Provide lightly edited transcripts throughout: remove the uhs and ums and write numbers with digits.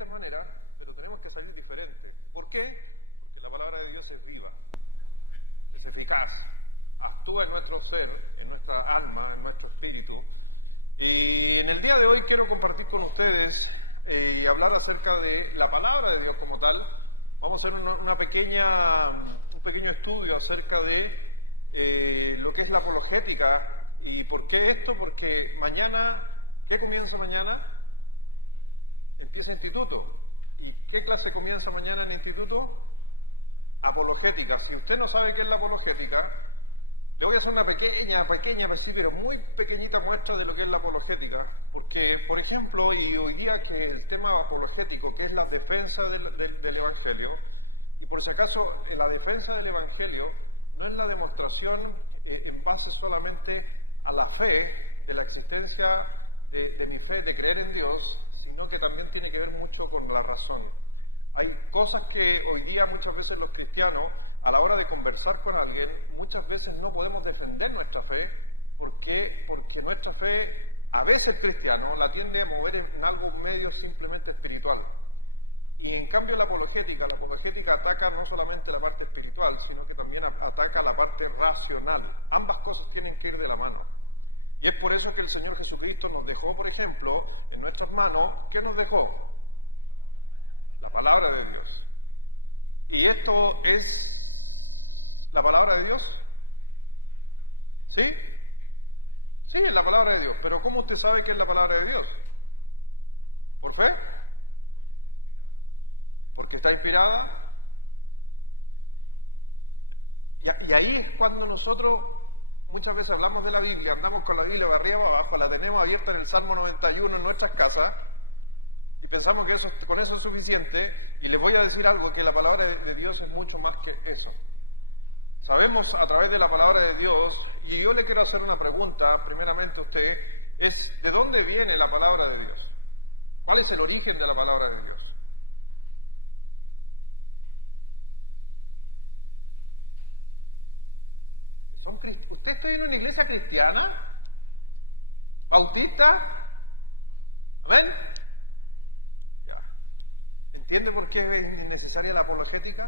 esta manera, pero tenemos que salir diferentes. ¿Por qué? Porque la palabra de Dios es viva, es eficaz, actúa en nuestro ser, en nuestra alma, en nuestro espíritu. Y en el día de hoy quiero compartir con ustedes y hablar acerca de la palabra de Dios como tal. Vamos a hacer un pequeño estudio acerca de lo que es la apologética. ¿Y por qué esto? Porque mañana, ¿qué comienza mañana? Empieza instituto. ¿Y qué clase comienza mañana en instituto? Apologética. Si usted no sabe qué es la apologética, le voy a hacer una pequeña, sí, pero muy pequeñita muestra de lo que es la apologética. Porque, por ejemplo, y hoy día que el tema apologético, que es la defensa del Evangelio, y por si acaso, la defensa del Evangelio no es la demostración en base solamente a la fe, de la existencia de mi fe, de creer en Dios, sino que también tiene que ver mucho con la razón. Hay cosas que hoy día muchas veces los cristianos, a la hora de conversar con alguien, muchas veces no podemos defender nuestra fe, porque nuestra fe, a veces cristiano, la tiende a mover en algo medio simplemente espiritual. Y en cambio la apologética ataca no solamente la parte espiritual, sino que también ataca la parte racional. Ambas cosas tienen que ir de la mano. Y es por eso que el Señor Jesucristo nos dejó, por ejemplo, en nuestras manos, ¿qué nos dejó? La palabra de Dios. ¿Y esto es la palabra de Dios? ¿Sí? Sí, es la palabra de Dios. Pero ¿cómo usted sabe que es la palabra de Dios? ¿Por qué? Porque está inspirada. Y ahí es cuando nosotros muchas veces hablamos de la Biblia, andamos con la Biblia de arriba abajo, la tenemos abierta en el Salmo 91 en nuestras casas, y pensamos que con eso es suficiente, y les voy a decir algo, que la palabra de Dios es mucho más que eso. Sabemos a través de la palabra de Dios, y yo le quiero hacer una pregunta, primeramente a usted, es ¿de dónde viene la palabra de Dios? ¿Cuál es el origen de la palabra de Dios? ¿Usted está en una iglesia cristiana? ¿Bautista? ¿Amén? Ya. ¿Entiende por qué es necesaria la apologética?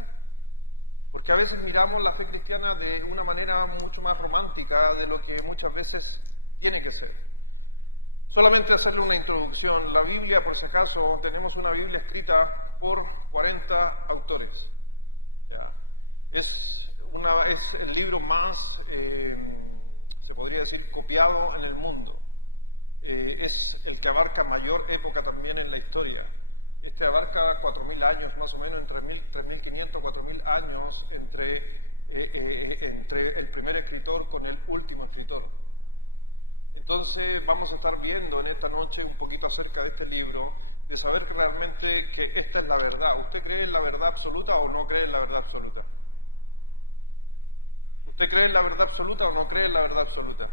Porque a veces miramos la fe cristiana de una manera mucho más romántica de lo que muchas veces tiene que ser. Solamente hacerle una introducción. La Biblia, por si acaso, tenemos una Biblia escrita por 40 autores. Ya. Es el libro más, se podría decir, copiado en el mundo. Es el que abarca mayor época también en la historia. Este abarca 4.000 años, más o menos entre 3.500 y 4.000 años entre el primer escritor con el último escritor. Entonces vamos a estar viendo en esta noche un poquito acerca de este libro, de saber realmente que esta es la verdad. ¿Usted cree en la verdad absoluta o no cree en la verdad absoluta? ¿Usted cree en la verdad absoluta o no cree en la verdad absoluta?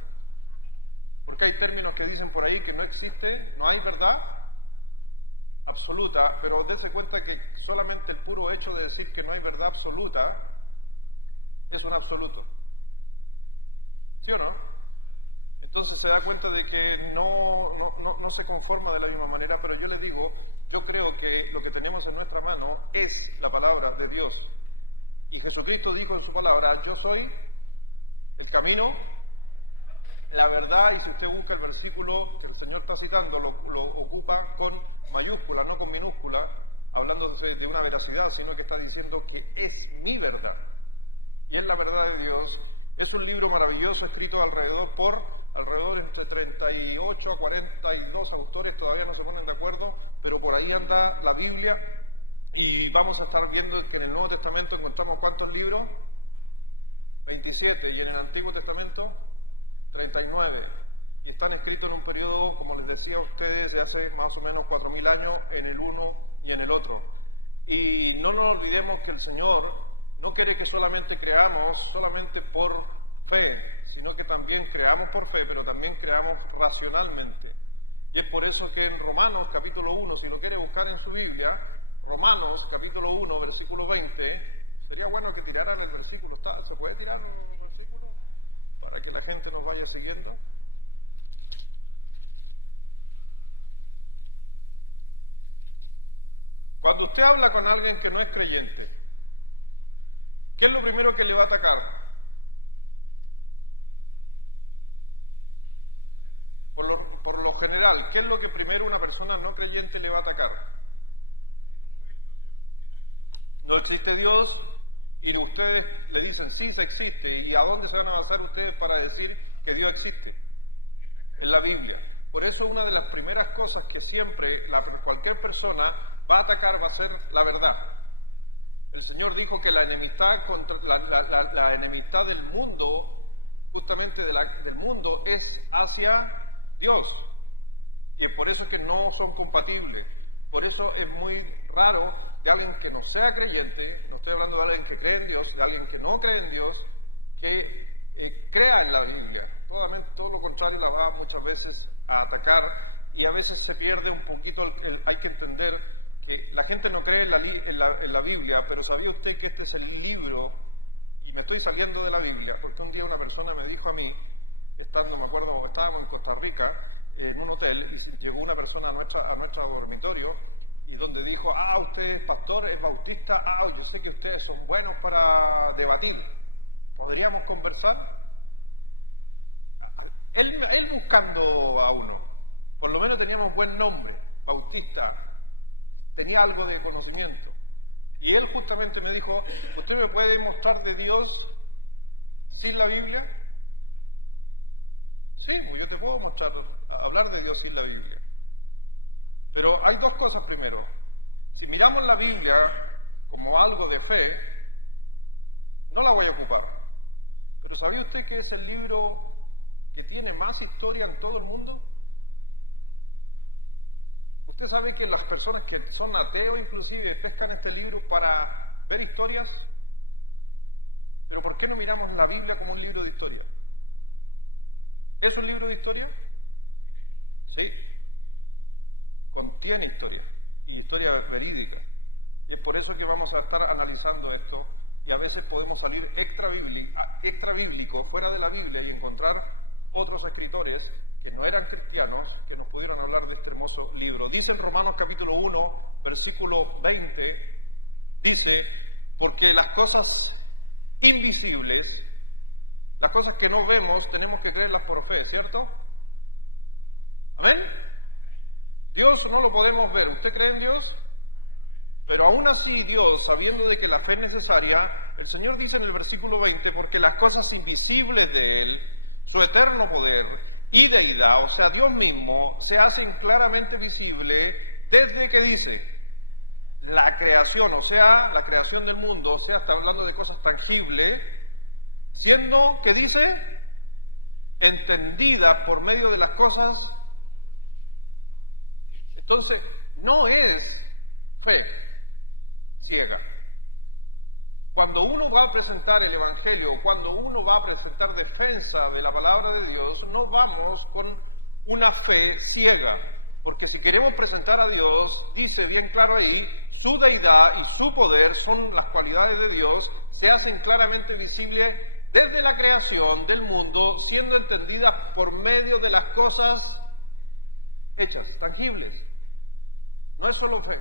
Porque hay términos que dicen por ahí que no existe, no hay verdad absoluta, pero dése cuenta que solamente el puro hecho de decir que no hay verdad absoluta es un absoluto. ¿Sí o no? Entonces se da cuenta de que no se conforma de la misma manera, pero yo les digo, yo creo que lo que tenemos en nuestra mano es la palabra de Dios. Y Jesucristo dijo en su palabra, yo soy el camino, la verdad, y si usted busca el versículo, el Señor está citando, lo ocupa con mayúscula, no con minúscula, hablando de una veracidad, sino que está diciendo que es mi verdad. Y es la verdad de Dios. Es un libro maravilloso escrito alrededor entre 38 a 42 autores, todavía no se ponen de acuerdo, pero por ahí anda la Biblia. Y vamos a estar viendo que en el Nuevo Testamento encontramos ¿cuántos libros? 27, y en el Antiguo Testamento 39. Y están escritos en un periodo, como les decía a ustedes, de hace más o menos 4.000 años en el uno y en el otro. Y no nos olvidemos que el Señor no quiere que solamente creamos solamente por fe, sino que también creamos por fe, pero también creamos racionalmente. Y es por eso que en Romanos capítulo 1, si lo quiere buscar en su Biblia, Romanos capítulo 1, versículo 20, sería bueno que tiraran el versículo. ¿Se puede tirar el versículo? Para que la gente nos vaya siguiendo. usted habla con alguien que no es creyente, ¿qué es lo primero que le va a atacar? Por lo general, ¿qué es lo que primero una persona no creyente le va a atacar? No existe Dios, y ustedes le dicen sí, existe, y ¿a dónde se van a basar ustedes para decir que Dios existe? En la Biblia. Por eso una de las primeras cosas que siempre cualquier persona va a atacar va a ser la verdad. El Señor dijo que la enemistad la enemistad del mundo, justamente del mundo, es hacia Dios. Y por eso es que no son compatibles. Por eso es muy raro que alguien que no sea creyente, no estoy hablando de alguien que cree en Dios, de alguien que no cree en Dios, que crea en la Biblia. Todo lo contrario la va muchas veces a atacar, y a veces se pierde un poquito, hay que entender que la gente no cree en la Biblia, pero ¿sabía usted que este es el libro? Y me estoy saliendo de la Biblia, porque un día una persona me dijo a mí, me acuerdo, estábamos en Costa Rica, en un hotel, y llegó una persona a nuestro dormitorio, y donde dijo, usted es pastor, es bautista, yo sé que ustedes son buenos para debatir, ¿podríamos conversar? Él buscando a uno, por lo menos teníamos buen nombre, bautista, tenía algo de conocimiento, y él justamente me dijo, ¿usted me puede mostrar de Dios sin la Biblia? Sí, pues yo te puedo mostrar, hablar de Dios sin la Biblia. Pero hay dos cosas primero. Si miramos la Biblia como algo de fe, no la voy a ocupar. Pero ¿sabía usted que es el libro que tiene más historia en todo el mundo? ¿Usted sabe que las personas que son ateos inclusive pescan este libro para ver historias? Pero ¿por qué no miramos la Biblia como un libro de historia? ¿Es un libro de historia? Sí. Contiene historia, y historia verídica. Y es por eso que vamos a estar analizando esto, y a veces podemos salir extra bíblico, fuera de la Biblia, y encontrar otros escritores que no eran cristianos, que nos pudieron hablar de este hermoso libro. Dice en Romanos capítulo 1, versículo 20, dice, porque las cosas invisibles, las cosas que no vemos, tenemos que creerlas por fe, ¿cierto? ¿Amén? Dios no lo podemos ver. ¿Usted cree en Dios? Pero aún así Dios, sabiendo de que la fe es necesaria, el Señor dice en el versículo 20, porque las cosas invisibles de Él, su eterno poder y deidad, o sea, Dios mismo, se hacen claramente visibles desde que dice la creación, o sea, la creación del mundo, o sea, está hablando de cosas tangibles, siendo que dice entendida por medio de las cosas. Entonces, no es fe ciega. Cuando uno va a presentar el Evangelio, cuando uno va a presentar defensa de la palabra de Dios, no vamos con una fe ciega, porque si queremos presentar a Dios, dice bien claro ahí, su deidad y su poder son las cualidades de Dios, se hacen claramente visibles desde la creación del mundo, siendo entendidas por medio de las cosas hechas, tangibles. No es solo fe.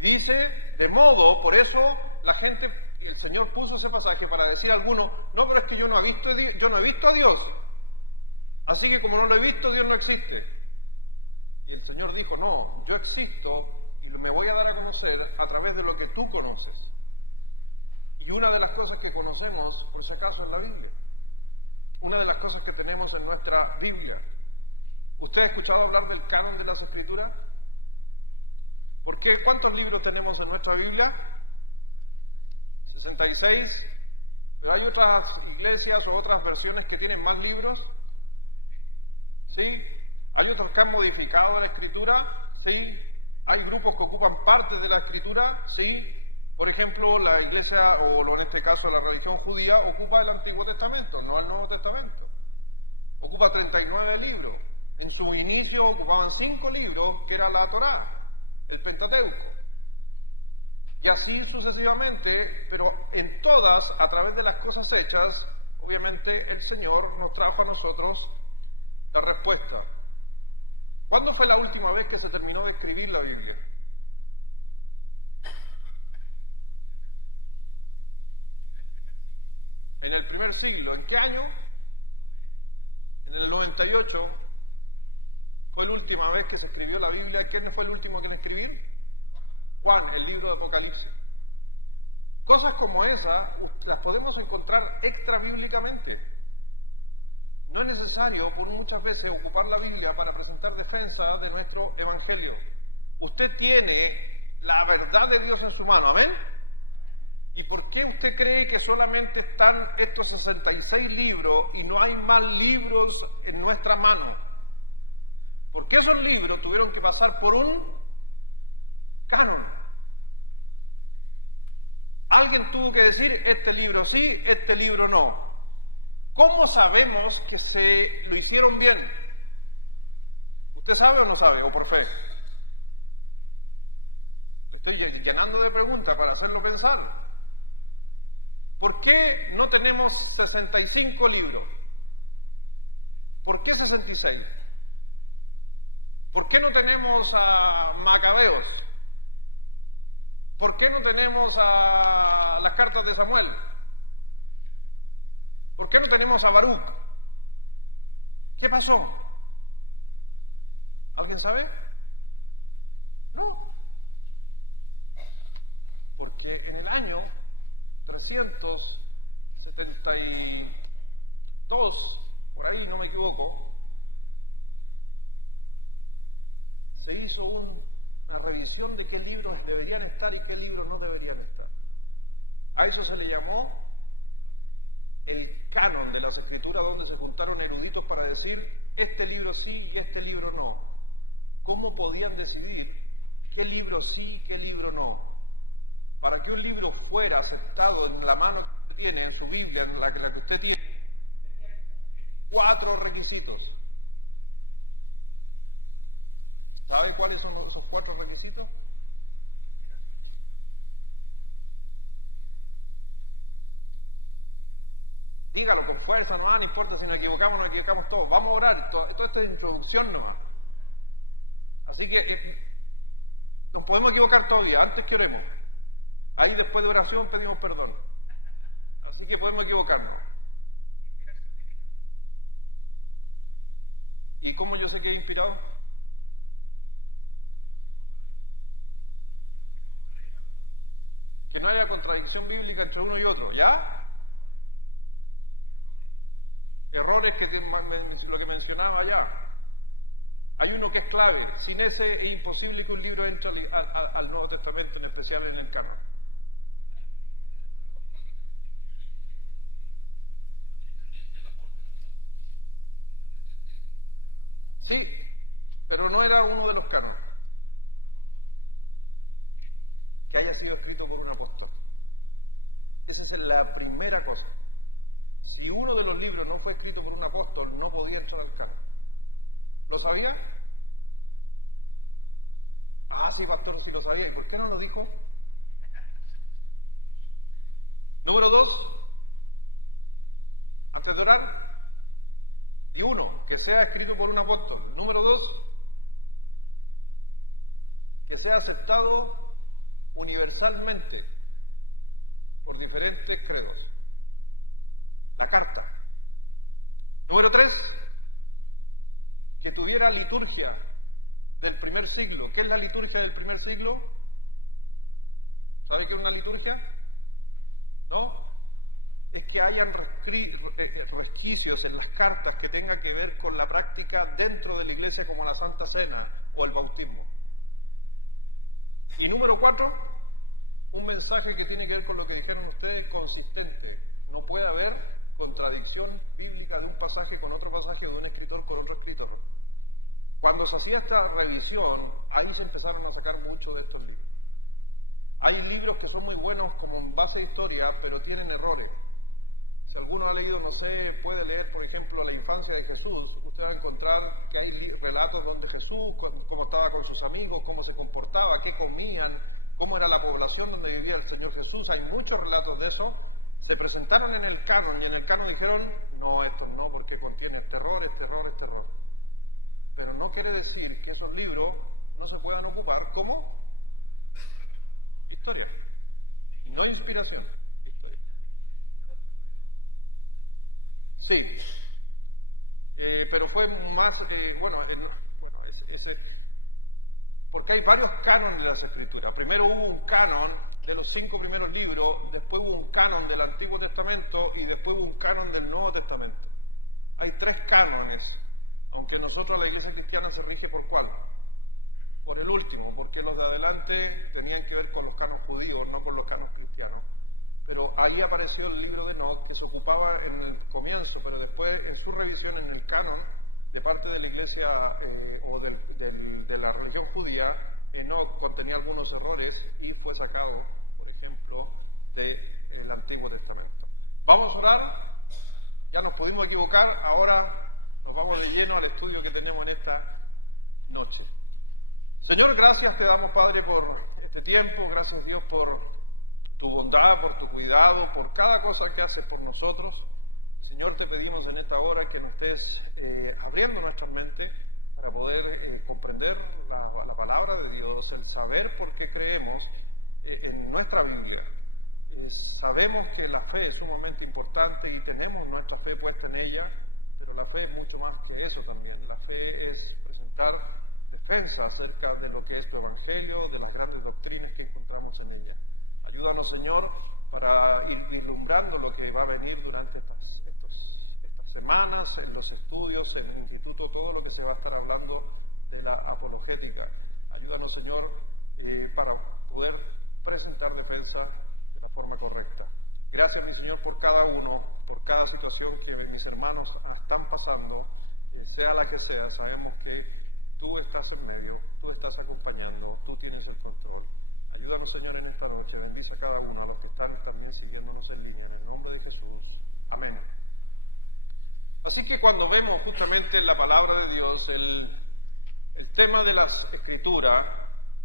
Dice, de modo, por eso la gente, el Señor puso ese pasaje para decir a algunos, no, pero es que yo no he visto a Dios. Así que como no lo he visto, Dios no existe. Y el Señor dijo, no, yo existo y me voy a dar a conocer a través de lo que tú conoces. Y una de las cosas que conocemos, por si acaso, es la Biblia. Una de las cosas que tenemos en nuestra Biblia. ¿Usted ha escuchado hablar del canon de las Escrituras? ¿Por qué? ¿Cuántos libros tenemos en nuestra Biblia? 66. ¿Pero hay otras iglesias o otras versiones que tienen más libros? ¿Sí? ¿Hay otros que han modificado la Escritura? ¿Sí? ¿Hay grupos que ocupan partes de la Escritura? ¿Sí? Por ejemplo, la iglesia, o en este caso la religión judía, ocupa el Antiguo Testamento, no el Nuevo Testamento. Ocupa 39 libros. En su inicio ocupaban 5 libros, que era la Torá, el Pentateuco. Y así sucesivamente, pero en todas, a través de las cosas hechas, obviamente el Señor nos trajo a nosotros la respuesta. ¿Cuándo fue la última vez que se terminó de escribir la Biblia? primer siglo. ¿En qué año? En el 98 fue la última vez que se escribió la Biblia. ¿Quién fue el último que se escribió? Juan, el libro de Apocalipsis. Cosas como esas las podemos encontrar extrabíblicamente. No es necesario por muchas veces ocupar la Biblia para presentar defensa de nuestro Evangelio. Usted tiene la verdad de Dios en su mano, ¿ven? ¿Y por qué usted cree que solamente están estos 66 libros y no hay más libros en nuestra mano? Porque esos libros tuvieron que pasar por un canon. Alguien tuvo que decir, este libro sí, este libro no. ¿Cómo sabemos que lo hicieron bien? ¿Usted sabe o no sabe, o por fe? Estoy llenando de preguntas para hacerlo pensar. ¿Por qué no tenemos 65 libros? ¿Por qué 66? ¿Por qué no tenemos a Macabeos? ¿Por qué no tenemos a las cartas de Samuel? ¿Por qué no tenemos a Baruch? ¿Qué pasó? ¿Alguien sabe? No. Porque en el año 372, por ahí no me equivoco, se hizo una revisión de qué libros deberían estar y qué libros no deberían estar. A eso se le llamó el canon de las Escrituras, donde se juntaron eruditos para decir este libro sí y este libro no. ¿Cómo podían decidir qué libro sí y qué libro no? Para que un libro fuera aceptado en la mano que usted tiene, en su Biblia, en la que usted tiene, 4 requisitos. ¿Sabe cuáles son esos 4 requisitos? Dígalo con fuerza, no importa si nos equivocamos todos. Vamos a orar, todo esto es introducción nomás. Así que nos podemos equivocar todavía, antes que oremos. Ahí después de oración pedimos perdón. Así que podemos equivocarnos. ¿Y cómo yo sé que he inspirado? Que no haya contradicción bíblica entre uno y otro, ¿ya? Errores que lo que mencionaba allá. Hay uno que es clave. Sin ese es imposible que un libro entre al Nuevo Testamento, en especial en el canon. Sí, pero no era uno de los cánones que haya sido escrito por un apóstol. Esa es la primera cosa. Si uno de los libros no fue escrito por un apóstol, no podía estar al canon. ¿Lo sabía? Sí, pastor, sí lo sabía. ¿Y por qué no lo dijo? Número 2, antes de orar, y 1, que sea escrito por un apóstol. Número 2, que sea aceptado universalmente por diferentes credos. La carta. Número 3, que tuviera liturgia del primer siglo. ¿Qué es la liturgia del primer siglo? ¿Sabe qué es una liturgia? ¿No? Es que hayan resquicios en las cartas que tengan que ver con la práctica dentro de la iglesia, como la Santa Cena o el bautismo. Y número 4, un mensaje que tiene que ver con lo que dijeron ustedes, consistente. No puede haber contradicción bíblica de un pasaje con otro pasaje, de un escritor con otro escritor. Cuando se hacía esta revisión, ahí se empezaron a sacar mucho de estos libros. Hay libros que son muy buenos como en base a historia, pero tienen errores. Si alguno ha leído, no sé, puede leer, por ejemplo, la infancia de Jesús, usted va a encontrar que hay relatos donde Jesús, cómo estaba con sus amigos, cómo se comportaba, qué comían, cómo era la población donde vivía el Señor Jesús. Hay muchos relatos de eso. Se presentaron en el canon y en el canon dijeron, no, esto no, porque contiene terror. Pero no quiere decir que esos libros no se puedan ocupar como historia. Y no inspiración. Historia. Sí. Pero fue más, porque hay varios cánones de las Escrituras. Primero hubo un canon de los 5 primeros libros, después hubo un canon del Antiguo Testamento y después hubo un canon del Nuevo Testamento. Hay 3 cánones, aunque nosotros la Iglesia Cristiana se rige por ¿cuál? Por el último, porque los de adelante tenían que ver con los canos judíos, no con los canos cristianos. Pero ahí apareció el libro de Enoc, que se ocupaba en el comienzo, pero después en su revisión en el canon de parte de la Iglesia de la religión judía, Enoc contenía algunos errores y fue sacado, por ejemplo, del Antiguo Testamento. Vamos a orar, ya nos pudimos equivocar, ahora nos vamos de lleno al estudio que tenemos en esta noche. Señor, gracias te damos, Padre, por este tiempo, gracias Dios por tu bondad, por tu cuidado, por cada cosa que haces por nosotros. Señor, te pedimos en esta hora que nos estés abriendo nuestra mente para poder comprender la palabra de Dios, el saber por qué creemos en nuestra Biblia. Sabemos que la fe es sumamente importante y tenemos nuestra fe puesta en ella, pero la fe es mucho más que eso también. La fe es presentar defensa acerca de lo que es tu Evangelio, de las grandes doctrinas que encontramos en ella. Ayúdanos, Señor, para ir ilumbrando lo que va a venir durante estas semanas, en los estudios, en el instituto, todo lo que se va a estar hablando de la apologética. Ayúdanos, Señor, para poder presentar defensa de la forma correcta. Gracias, mi Señor, por cada uno, por cada situación que mis hermanos están pasando, sea la que sea. Sabemos que tú estás en medio, tú estás acompañando, tú tienes el control. Ayúdanos, Señor, en esta noche. Bendice a cada uno, a los que están también siguiéndonos en línea, en el nombre de Jesús. Amén. Así que cuando vemos justamente en la palabra de Dios el tema de las Escrituras,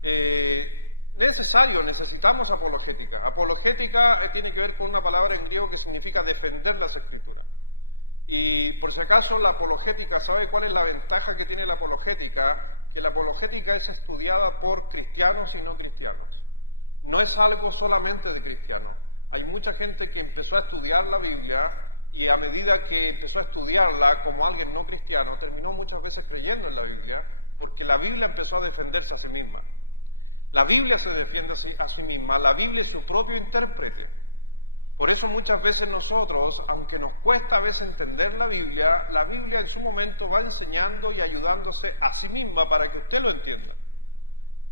necesario, necesitamos apologética. Apologética tiene que ver con una palabra en griego que significa defender las Escrituras. Y por si acaso la apologética, ¿sabe cuál es la ventaja que tiene la apologética? Que la apologética es estudiada por cristianos y no cristianos. No es algo solamente de cristianos. Hay mucha gente que empezó a estudiar la Biblia y a medida que empezó a estudiarla como alguien no cristiano, terminó muchas veces creyendo en la Biblia, porque la Biblia empezó a defenderse a sí misma. La Biblia se defiende a sí misma, la Biblia es su propio intérprete. Por eso muchas veces nosotros, aunque nos cuesta a veces entender la Biblia en su momento va enseñando y ayudándose a sí misma para que usted lo entienda.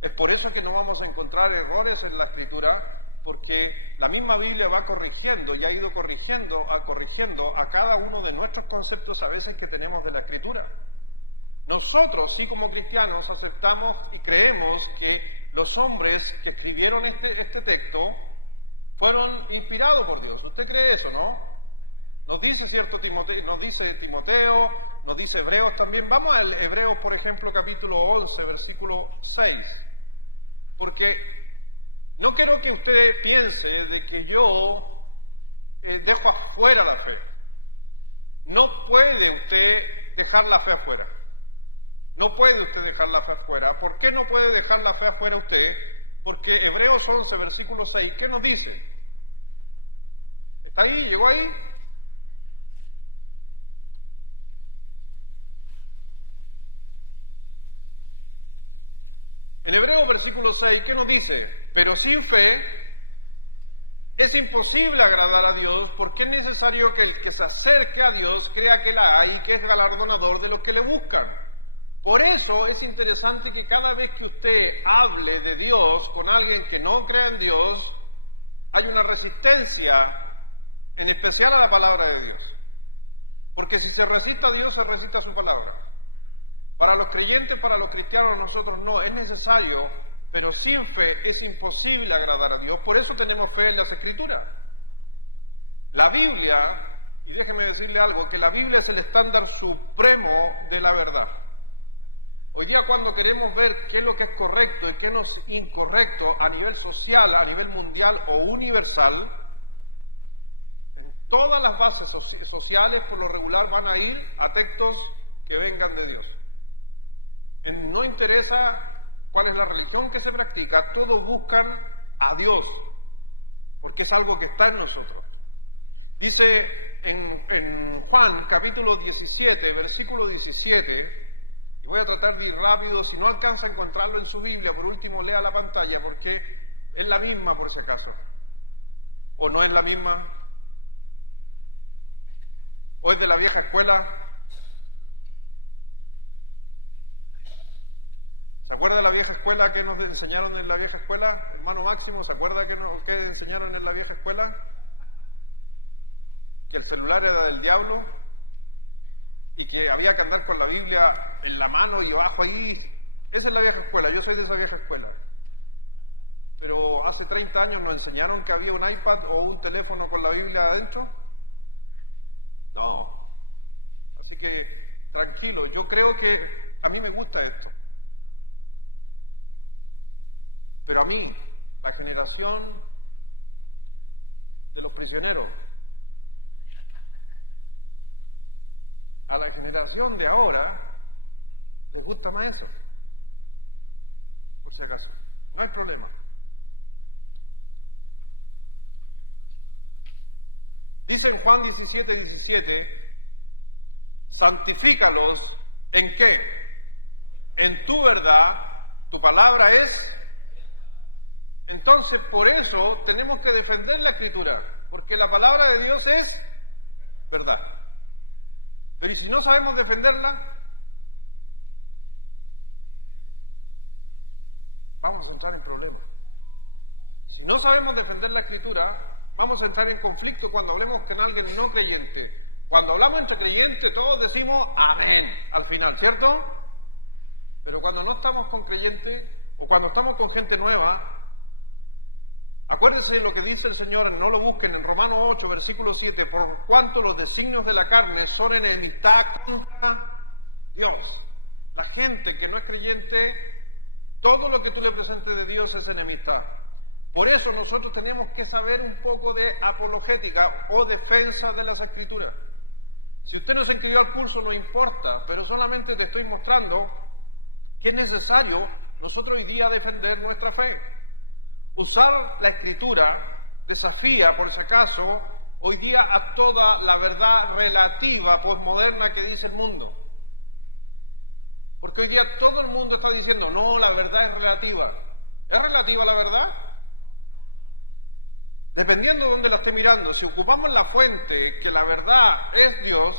Es por eso que no vamos a encontrar errores en la Escritura, porque la misma Biblia va corrigiendo y ha ido corrigiendo a cada uno de nuestros conceptos a veces que tenemos de la Escritura. Nosotros, sí, como cristianos, aceptamos y creemos que los hombres que escribieron este texto fueron inspirados por Dios. ¿Usted cree eso, no? Nos dice cierto Timoteo, nos dice Hebreos también. Vamos al Hebreos, por ejemplo, capítulo 11, versículo 6. Porque no quiero que usted piense de que yo dejo afuera la fe. No puede usted dejar la fe afuera. No puede usted dejar la fe afuera. ¿Por qué no puede dejar la fe afuera usted? Porque Hebreos 11, versículo 6, ¿qué nos dice? ¿Está ahí? ¿Llegó ahí? En Hebreos versículo 6, ¿qué nos dice? Pero sin fe es imposible agradar a Dios, porque es necesario que el que se acerque a Dios crea que la hay y que es galardonador de los que le buscan. Por eso es interesante que cada vez que usted hable de Dios con alguien que no cree en Dios, hay una resistencia, en especial a la palabra de Dios. Porque si se resiste a Dios, se resiste a su palabra. Para los creyentes, para los cristianos, nosotros no, es necesario, pero sin fe es imposible agradar a Dios. Por eso tenemos fe en las Escrituras. La Biblia, y déjeme decirle algo, que la Biblia es el estándar supremo de la verdad. Hoy día cuando queremos ver qué es lo que es correcto y qué es lo incorrecto a nivel social, a nivel mundial o universal, en todas las bases sociales por lo regular van a ir a textos que vengan de Dios. No interesa cuál es la religión que se practica, todos buscan a Dios, porque es algo que está en nosotros. Dice en Juan capítulo 17, versículo 17, y voy a tratar de ir rápido, si no alcanza a encontrarlo en su Biblia, por último lea la pantalla, porque es la misma por si acaso. ¿O no es la misma? ¿O es de la vieja escuela? ¿Se acuerda de la vieja escuela que nos enseñaron en la vieja escuela? Hermano Máximo, ¿se acuerda que enseñaron en la vieja escuela? Que el celular era del diablo y que había que andar con la Biblia en la mano y abajo ahí. Esa es la vieja escuela, yo soy de esa vieja escuela. Pero hace 30 años nos enseñaron que había un iPad o un teléfono con la Biblia adentro. No. Así que, tranquilo, yo creo que a mí me gusta esto. Pero a mí, la generación de los prisioneros, a la generación de ahora, les gusta más esto. Por si acaso, no hay problema. Dice en Juan 17:17, santifícalos, ¿en qué? En tu verdad, tu palabra es. Entonces, por eso tenemos que defender la Escritura, porque la palabra de Dios es verdad. Pero ¿y si no sabemos defenderla? Vamos a entrar en problemas. Si no sabemos defender la Escritura, vamos a entrar en conflicto cuando hablemos con alguien no creyente. Cuando hablamos entre creyentes, todos decimos amén al final, ¿cierto? Pero cuando no estamos con creyentes, o cuando estamos con gente nueva, acuérdense de lo que dice el Señor, no lo busquen, en Romanos 8, versículo 7, por cuanto los designios de la carne son enemistad contra Dios. La gente que no es creyente, todo lo que tú le presentes de Dios es enemistad. Por eso nosotros tenemos que saber un poco de apologética o defensa de las Escrituras. Si usted no se inscribió al curso, no importa, pero solamente te estoy mostrando que es necesario nosotros hoy día defender nuestra fe. Usar la Escritura desafía, por si acaso, hoy día a toda la verdad relativa, posmoderna que dice el mundo. Porque hoy día todo el mundo está diciendo, no, la verdad es relativa. ¿Es relativa la verdad? Dependiendo de dónde la esté mirando, si ocupamos la fuente, que la verdad es Dios,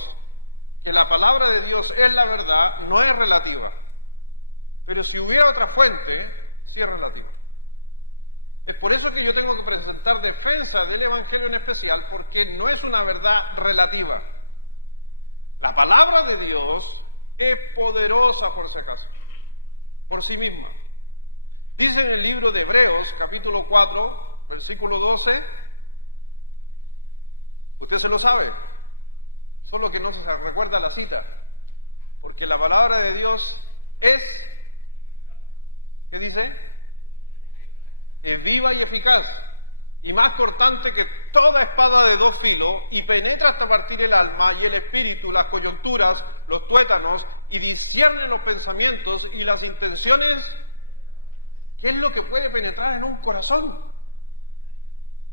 que la palabra de Dios es la verdad, no es relativa. Pero si hubiera otra fuente, sí es relativa. Es por eso que yo tengo que presentar defensa del Evangelio en especial, porque no es una verdad relativa. La palabra de Dios es poderosa por si acaso, por sí misma. Dice en el libro de Hebreos, capítulo 4, versículo 12, usted se lo sabe, solo que no se recuerda la cita, porque la palabra de Dios es, ¿qué dice? Es viva y eficaz, y más cortante que toda espada de dos filos, y penetra hasta partir el alma y el espíritu, las coyunturas, los tuétanos, y discierne los pensamientos y las intenciones. ¿Qué es lo que puede penetrar en un corazón?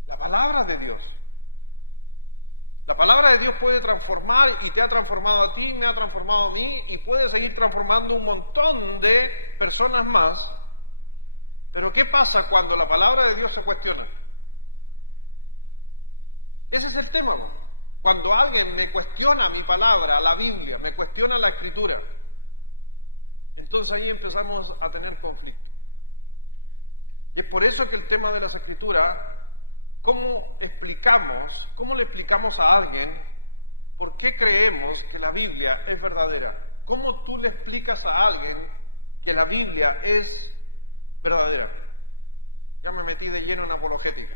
La palabra de Dios. La palabra de Dios puede transformar, y te ha transformado a ti, me ha transformado a mí, y puede seguir transformando un montón de personas más. Pero ¿qué pasa cuando la palabra de Dios se cuestiona? Ese es el tema, ¿no? Cuando alguien me cuestiona mi palabra, la Biblia, me cuestiona la Escritura, entonces ahí empezamos a tener conflicto. Y es por eso que el tema de las Escrituras, ¿cómo le explicamos a alguien por qué creemos que la Biblia es verdadera? ¿Cómo tú le explicas a alguien que la Biblia es verdadera? Ya me metí de lleno en apologética.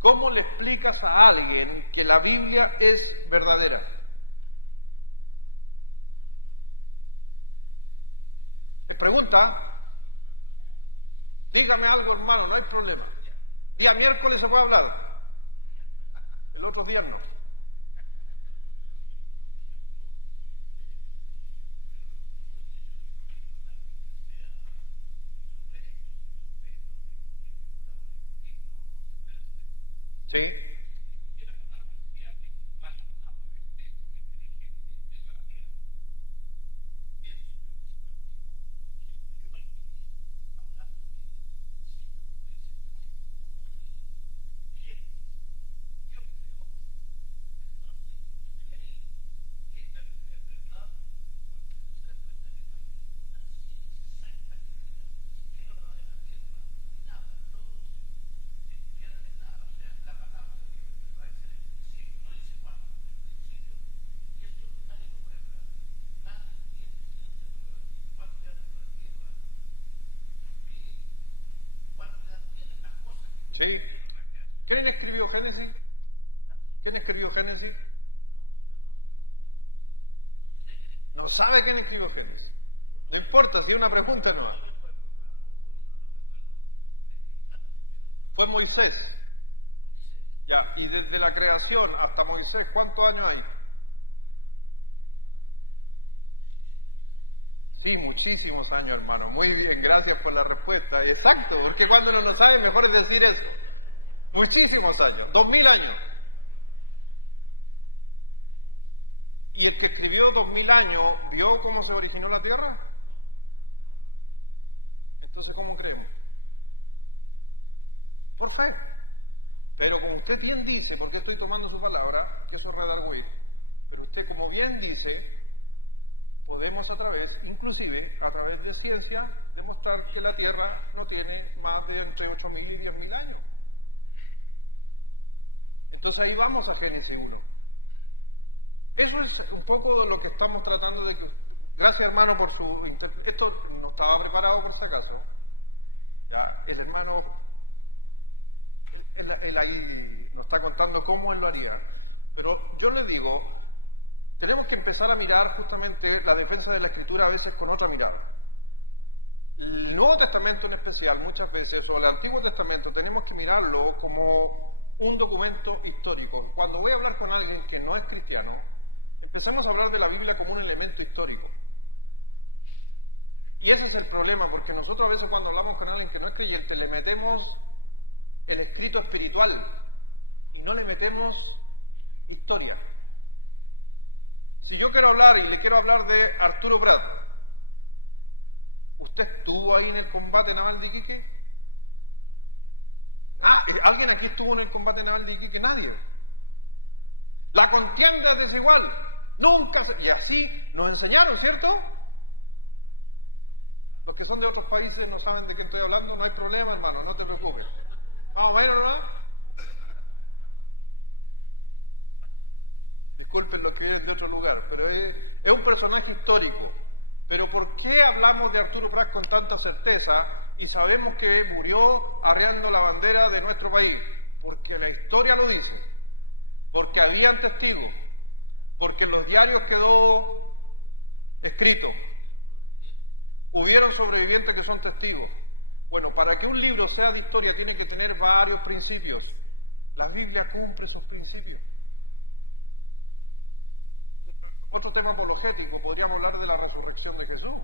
¿Cómo le explicas a alguien que la Biblia es verdadera? ¿Me pregunta? Dígame algo, hermano, no hay problema. Día miércoles se puede hablar. El otro viernes. Sí. ¿Sí? ¿Quién escribió Génesis? ¿Quién escribió Génesis? No sabe quién escribió Génesis. No importa, si es una pregunta nueva. Fue Moisés. Ya, y desde la creación hasta Moisés, ¿cuántos años hay? Sí, muchísimos años, hermano. Muy bien, gracias por la respuesta. Exacto, porque cuando no lo sabe, mejor es decir eso. Muchísimos años, 2000 años. Y el que escribió 2000 años, ¿vio cómo se originó la Tierra? Entonces, ¿cómo creen? Por fe. Pero como usted bien dice, porque estoy tomando su palabra, que eso es Redalway, pero usted como bien dice, podemos a través, inclusive a través de ciencia, demostrar que la Tierra no tiene más de entre 8.000 y 10.000 años. Entonces ahí vamos a Génesis 1. Eso es un poco de lo que estamos tratando de que... Gracias, hermano, por su... Esto no estaba preparado por si acaso. Ya, el hermano... Él ahí nos está contando cómo él lo haría. Pero yo les digo, tenemos que empezar a mirar justamente la defensa de la Escritura a veces con otra mirada. El Nuevo Testamento en especial, muchas veces, o el Antiguo Testamento, tenemos que mirarlo como un documento histórico. Cuando voy a hablar con alguien que no es cristiano, empezamos a hablar de la Biblia como un elemento histórico. Y ese es el problema, porque nosotros a veces cuando hablamos con alguien que no es creyente, le metemos el escrito espiritual y no le metemos historia. Si yo quiero hablar y le quiero hablar de Arturo Prat, ¿usted estuvo ahí en el combate naval de Iquique? ¿Alguien aquí estuvo en el combate naval de Iquique? Nadie. La contienda es desigual. Nunca se... Y así nos enseñaron, ¿cierto? Los que son de otros países no saben de qué estoy hablando, no hay problema, hermano, no te preocupes. Vamos a ver, ¿verdad? Disculpen los que es de otro lugar, pero es un personaje histórico. Pero ¿por qué hablamos de Arturo Prat con tanta certeza y sabemos que murió arriando la bandera de nuestro país? Porque la historia lo dice, porque había testigos, porque en los diarios quedó escrito. Hubieron sobrevivientes que son testigos. Bueno, para que un libro sea de historia tiene que tener varios principios. La Biblia cumple esos principios. Otro tema apologético, podríamos hablar de la resurrección de Jesús.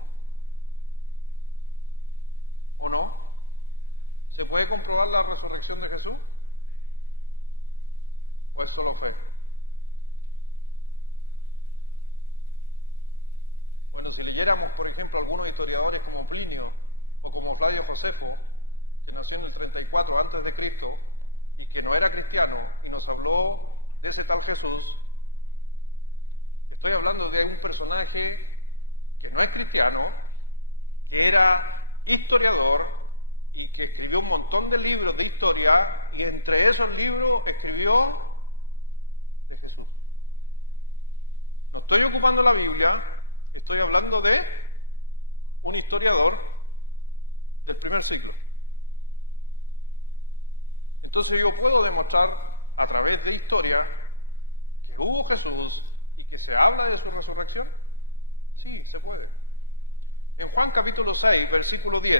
¿O no? ¿Se puede comprobar la resurrección de Jesús? ¿O esto lo creo? Bueno, si leyéramos, por ejemplo, algunos historiadores como Plinio o como Flavio Josefo, que nació en el 34 a.C. y que no era cristiano, y nos habló de ese tal Jesús, estoy hablando de un personaje que no es cristiano, que era historiador y que escribió un montón de libros de historia, y entre esos libros escribió de Jesús. No estoy ocupando la Biblia, estoy hablando de un historiador del primer siglo. Entonces yo puedo demostrar a través de historia que hubo Jesús y que se habla de su resurrección. Sí, se puede. En Juan capítulo 6, versículo 10.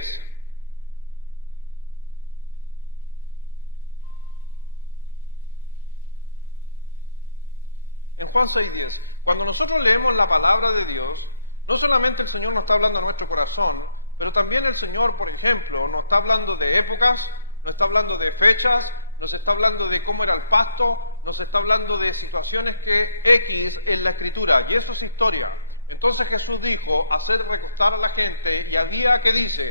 En Juan 6:10. Cuando nosotros leemos la palabra de Dios, no solamente el Señor nos está hablando a nuestro corazón, pero también el Señor, por ejemplo, nos está hablando de épocas, nos está hablando de fechas, nos está hablando de cómo era el pasto, nos está hablando de situaciones que X en la Escritura, y eso es historia. Entonces Jesús dijo, hacer recostar a la gente, y había que dice,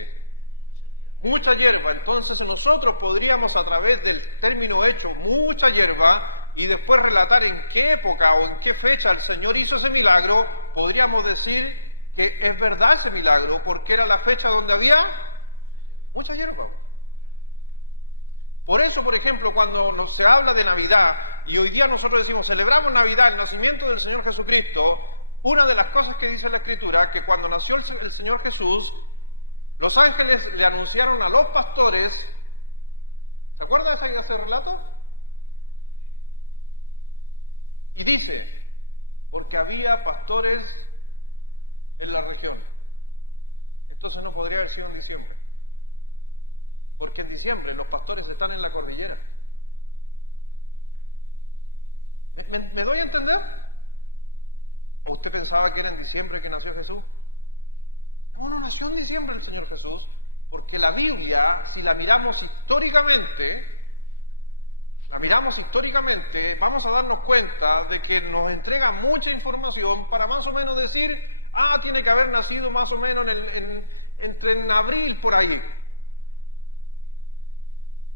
mucha hierba. Entonces nosotros podríamos a través del término hecho, mucha hierba, y después relatar en qué época o en qué fecha el Señor hizo ese milagro, podríamos decir que es verdad ese milagro, porque era la fecha donde había mucha hierba. Por eso, por ejemplo, cuando nos se habla de Navidad, y hoy día nosotros decimos, celebramos Navidad, el nacimiento del Señor Jesucristo, una de las cosas que dice la Escritura, que cuando nació el Señor Jesús, los ángeles le anunciaron a los pastores, ¿Se acuerdan de ese relato? Y dice, porque había pastores en la región. Entonces no podría haber sido en diciembre. Porque en diciembre los pastores están en la cordillera. ¿Me doy a entender? ¿O usted pensaba que era en diciembre que nació Jesús? No, nació en diciembre el Señor Jesús. Porque la Biblia, si la miramos históricamente, vamos a darnos cuenta de que nos entrega mucha información para más o menos decir, tiene que haber nacido más o menos entre en abril por ahí.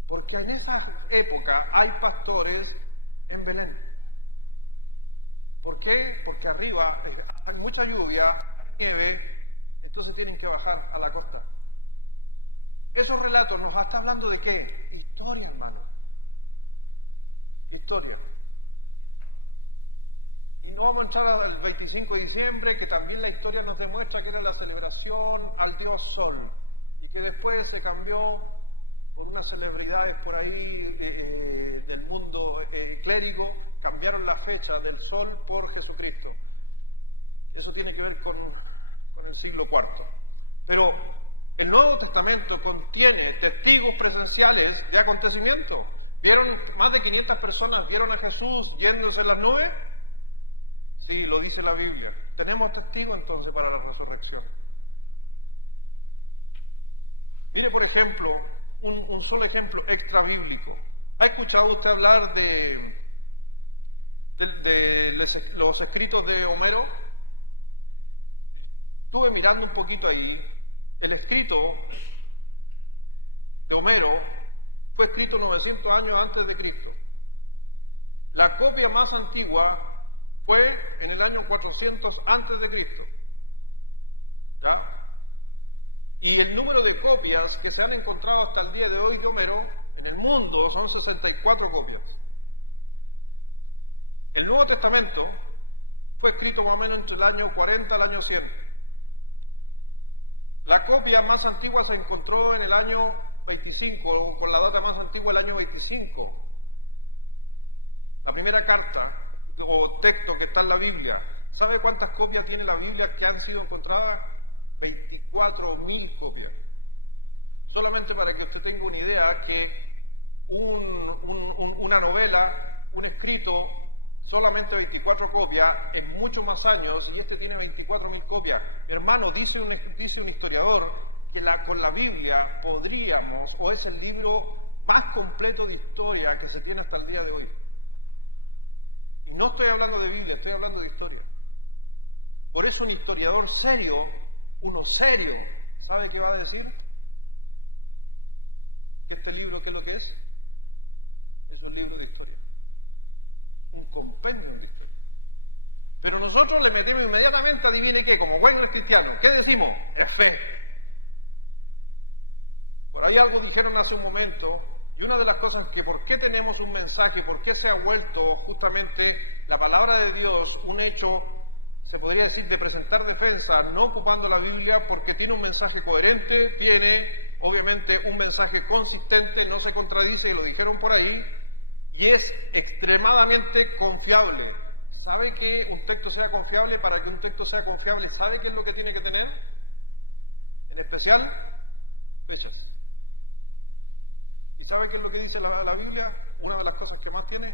Porque en esa época hay pastores en Belén. ¿Por qué? Porque arriba hay mucha lluvia, nieve, entonces tienen que bajar a la costa. Esos relatos nos están hablando de qué? Historia, hermano. Historia. Y no vamos a entrar al 25 de diciembre, que también la historia nos demuestra que era la celebración al dios Sol, y que después se cambió por unas celebridades por ahí del mundo clérigo, cambiaron la fecha del Sol por Jesucristo. Eso tiene que ver con el siglo IV. Pero el Nuevo Testamento contiene testigos presenciales de acontecimientos. ¿Vieron? Más de 500 personas vieron a Jesús yendo entre las nubes. Sí, lo dice la Biblia. Tenemos testigos entonces para la resurrección. Mire, por ejemplo, un solo ejemplo extra bíblico. ¿Ha escuchado usted hablar de los escritos de Homero? Estuve mirando un poquito ahí. El escrito de Homero fue escrito 900 años antes de Cristo. La copia más antigua fue en el año 400 antes de Cristo. ¿Ya? Y el número de copias que se han encontrado hasta el día de hoy de Homero en el mundo son 64 copias. El Nuevo Testamento fue escrito más o menos entre el año 40 al año 100. La copia más antigua se encontró en el año 25, con la data más antigua el año 25. La primera carta o texto que está en la Biblia. ¿Sabe cuántas copias tiene la Biblia que han sido encontradas? 24.000 copias. Solamente para que usted tenga una idea, que una novela, un escrito, solamente 24 copias, en muchos más años, y este tiene 24.000 copias. Hermano, dice un historiador que con la Biblia podríamos, o es el libro más completo de historia que se tiene hasta el día de hoy. Y no estoy hablando de Biblia, estoy hablando de historia. Por eso un historiador serio, uno serio, ¿sabe qué va a decir? ¿Que este libro qué es lo que es? Es un libro de historia. Un compendio de historia. Pero nosotros le metemos inmediatamente, adivine qué, como buenos cristianos. ¿Qué decimos? Es fe. Por ahí algo dijeron hace un momento, y una de las cosas que por qué tenemos un mensaje, por qué se ha vuelto justamente la palabra de Dios un hecho, se podría decir, de presentar defensa, no ocupando la Biblia, porque tiene un mensaje coherente, tiene obviamente un mensaje consistente y no se contradice, y lo dijeron por ahí, y es extremadamente confiable. ¿Sabe que un texto sea confiable? Para que un texto sea confiable, ¿sabe qué es lo que tiene que tener? En especial, fecha. ¿Y sabe qué es lo que dice la Biblia? Una de las cosas que más tiene.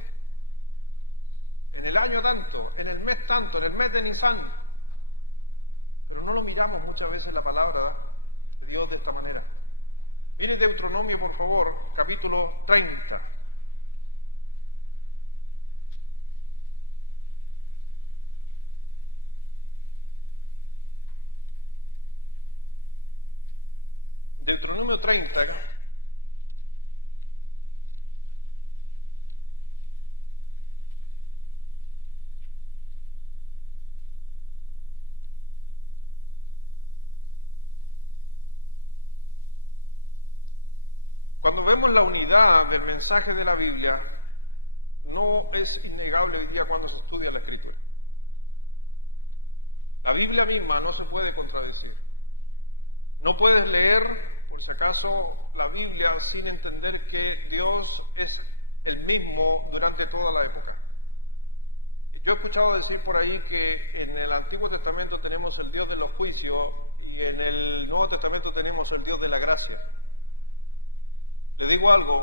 En el año tanto, en el mes tanto, en el mes de Nisan. Pero no lo miramos muchas veces la palabra de Dios de esta manera. Mire Deuteronomio, por favor, capítulo 30. Deuteronomio 30. Cuando vemos la unidad del mensaje de la Biblia, no es innegable hoy día cuando se estudia la Escritura. La Biblia misma no se puede contradecir. No puedes leer, por si acaso la Biblia sin entender que Dios es el mismo durante toda la época. Yo he escuchado decir por ahí que en el Antiguo Testamento tenemos el Dios de los juicios y en el Nuevo Testamento tenemos el Dios de la gracia. Te digo algo,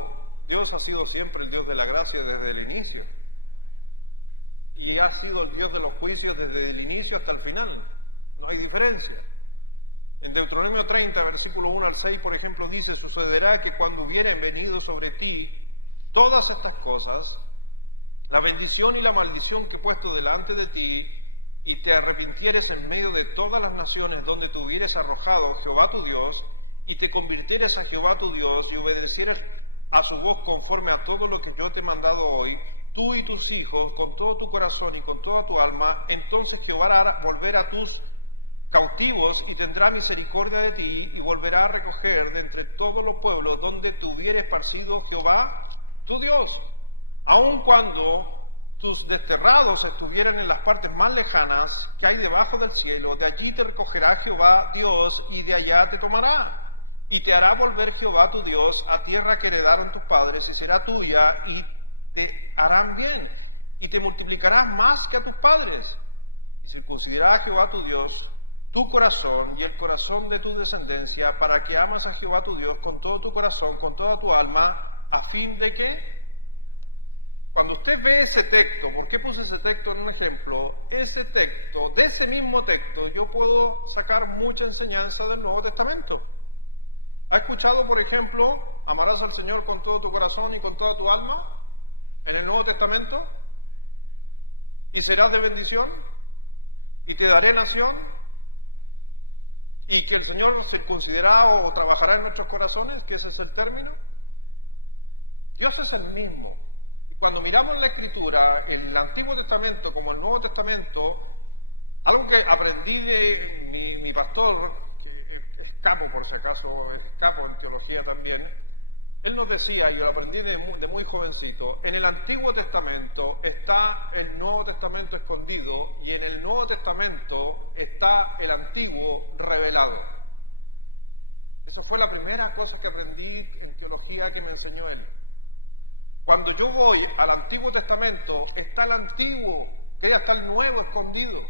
Dios ha sido siempre el Dios de la gracia desde el inicio. Y ha sido el Dios de los juicios desde el inicio hasta el final. No hay diferencia. En Deuteronomio 30, versículo 1 al 6, por ejemplo, dice: sucederá que cuando hubiere venido sobre ti todas estas cosas, la bendición y la maldición que he puesto delante de ti, y te arrepintieres en medio de todas las naciones donde te hubieres arrojado Jehová tu Dios, y te convirtieres a Jehová tu Dios, y obedecieres a su voz conforme a todo lo que yo te he mandado hoy, tú y tus hijos, con todo tu corazón y con toda tu alma, entonces Jehová hará volver a tus cautivos y tendrá misericordia de ti, y volverá a recoger de entre todos los pueblos donde te hubiere esparcido Jehová tu Dios. Aun cuando tus desterrados estuvieran en las partes más lejanas que hay debajo del cielo, de allí te recogerá Jehová Dios, y de allá te tomará. Y te hará volver Jehová tu Dios a tierra que heredaron tus padres, y será tuya, y te harán bien, y te multiplicarás más que a tus padres. Y circuncidará Jehová tu Dios tu corazón y el corazón de tu descendencia, para que ames a Jehová tu Dios con todo tu corazón, con toda tu alma, a fin de que, cuando usted ve este texto, ¿por qué puse este texto en un ejemplo? Este texto, de este mismo texto, yo puedo sacar mucha enseñanza del Nuevo Testamento. ¿Ha escuchado, por ejemplo, amarás al Señor con todo tu corazón y con toda tu alma en el Nuevo Testamento? ¿Y serás de bendición? ¿Y te daré nación? ¿Y que el Señor nos circuncidará o trabajará en nuestros corazones? ¿Que ese es el término? Dios es el mismo. Cuando miramos la Escritura, en el Antiguo Testamento como el Nuevo Testamento, algo que aprendí de mi pastor, que es capo por si acaso, es capo en teología también, él nos decía, y lo aprendí de muy jovencito, en el Antiguo Testamento está el Nuevo Testamento escondido, y en el Nuevo Testamento está el Antiguo revelado. Eso fue la primera cosa que aprendí en teología que me enseñó él. Cuando yo voy al Antiguo Testamento, está el Antiguo, que está el Nuevo escondido.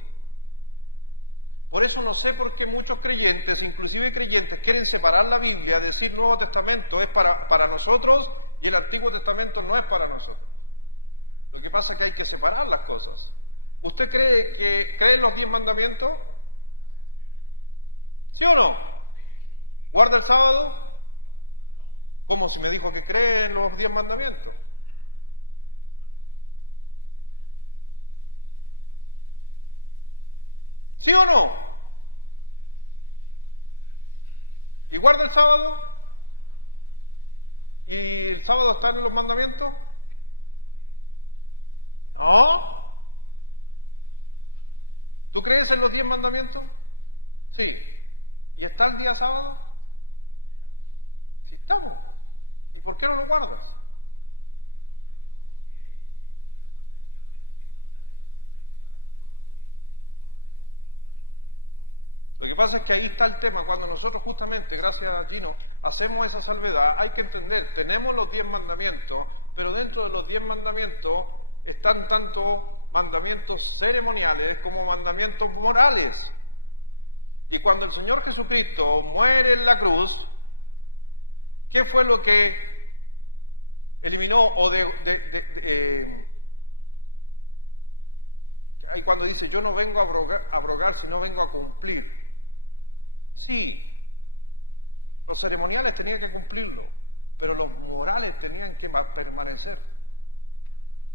Por eso no sé por qué muchos creyentes, inclusive creyentes, quieren separar la Biblia, decir Nuevo Testamento es para nosotros y el Antiguo Testamento no es para nosotros. Lo que pasa es que hay que separar las cosas. ¿Usted cree en los 10 mandamientos? ¿Sí o no? ¿Guarda el sábado? ¿Cómo se me dijo que cree en los 10 mandamientos? ¿Sí o no? ¿Y guarda el sábado? ¿Y el sábado están en los mandamientos? No. ¿Tú crees en los 10 mandamientos? Sí. ¿Y está el día sábado? Sí estamos. ¿Y por qué no lo guardas? Lo que pasa es que ahí está el tema. Cuando nosotros justamente, gracias a Gino, hacemos esa salvedad, hay que entender, tenemos los 10 mandamientos, pero dentro de los 10 mandamientos están tanto mandamientos ceremoniales como mandamientos morales. Y cuando el Señor Jesucristo muere en la cruz, ¿qué fue lo que eliminó ahí cuando dice, yo no vengo a abrogar, sino vengo a cumplir? Sí, los ceremoniales tenían que cumplirlo, pero los morales tenían que permanecer.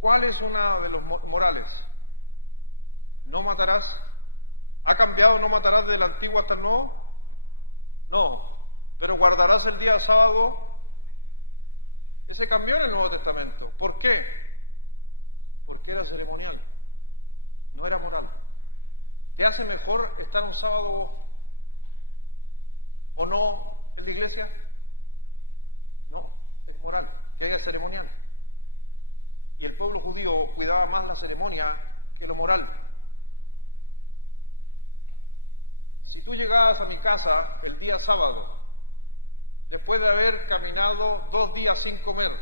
¿Cuál es uno de los morales? No matarás. ¿Ha cambiado no matarás del antiguo hasta el nuevo? No, pero guardarás el día sábado. Ese cambió en el Nuevo Testamento. ¿Por qué? Porque era ceremonial, no era moral. ¿Te hace mejor estar un sábado o no en la iglesia? No, es moral, que haya ceremonial. Y el pueblo judío cuidaba más la ceremonia que lo moral. Si tú llegabas a mi casa el día sábado, después de haber caminado 2 días sin comer.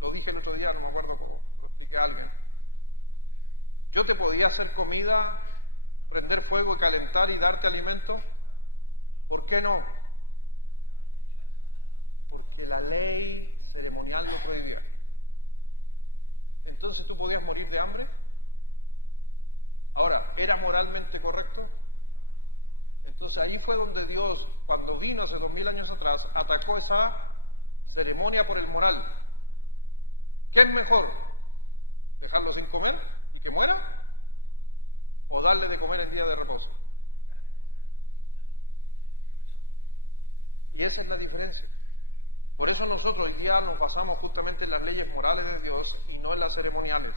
Lo dije el otro día, no me acuerdo cómo, lo expliqué a alguien. Yo te podía hacer comida, prender fuego, calentar y darte alimento. ¿Por qué no? Porque la ley ceremonial lo prohibía. Entonces tú podías morir de hambre. Ahora, ¿era moralmente correcto? Entonces ahí fue donde Dios, cuando vino hace 2000 años atrás, atacó esta ceremonia por el moral. ¿Qué es mejor? ¿Dejarlo sin comer y que muera? ¿O darle de comer el día de reposo? Y esa es la diferencia. Por eso nosotros hoy día nos basamos justamente en las leyes morales de Dios y no en las ceremoniales.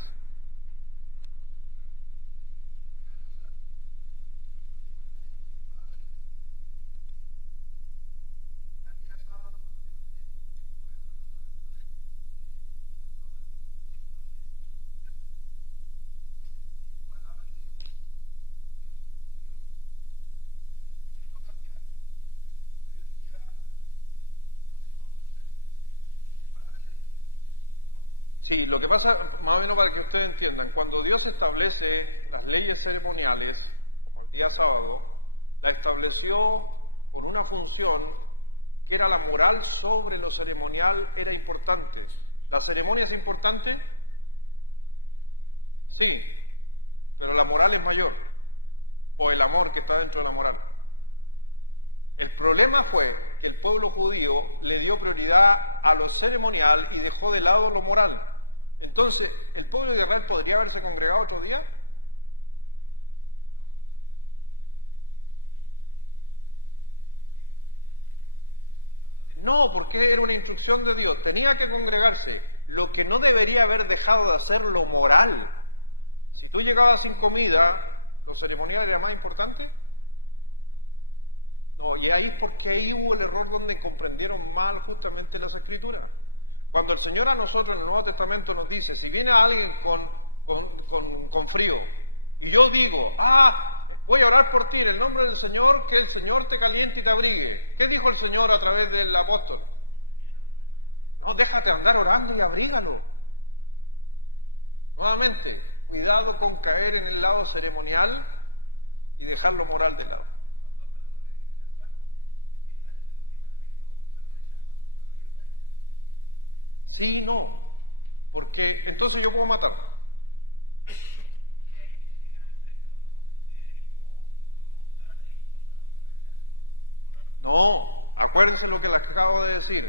Sí, lo que pasa, más o menos para que ustedes entiendan, cuando Dios establece las leyes ceremoniales, como el día sábado, la estableció por una función que era la moral sobre lo ceremonial, era importante. ¿La ceremonia es importante? Sí, pero la moral es mayor, por el amor que está dentro de la moral. El problema fue que el pueblo judío le dio prioridad a lo ceremonial y dejó de lado lo moral. Entonces, ¿el pueblo de Israel podría haberse congregado otro día? No, porque era una instrucción de Dios. Tenía que congregarse. Lo que no debería haber dejado de hacer lo moral. Si tú llegabas sin comida, ¿lo ceremonial era más importante? No, y ahí porque ahí hubo el error donde comprendieron mal justamente las Escrituras. Cuando el Señor a nosotros en el Nuevo Testamento nos dice, si viene alguien con frío, y yo digo, voy a orar por ti en el nombre del Señor, que el Señor te caliente y te abrigue. ¿Qué dijo el Señor a través del apóstol? No, déjate andar orando y abrígalo. Nuevamente, cuidado con caer en el lado ceremonial y dejar lo moral de lado. Sí, no, porque entonces yo puedo matar. No, acuérdense lo que les acabo de decir.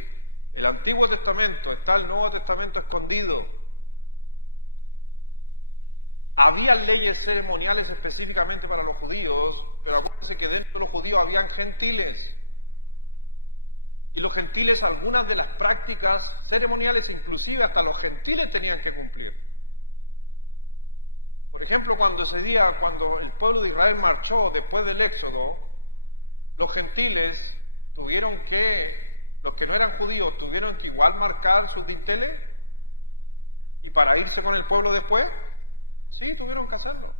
El Antiguo Testamento está el Nuevo Testamento escondido. Había leyes ceremoniales específicamente para los judíos, pero acuérdense que dentro de los judíos habían gentiles. Y los gentiles, algunas de las prácticas ceremoniales, inclusive hasta los gentiles tenían que cumplir. Por ejemplo, cuando el pueblo de Israel marchó después del Éxodo, los gentiles los que no eran judíos, tuvieron que igual marcar sus dinteles y para irse con el pueblo después, sí, tuvieron que hacerlo.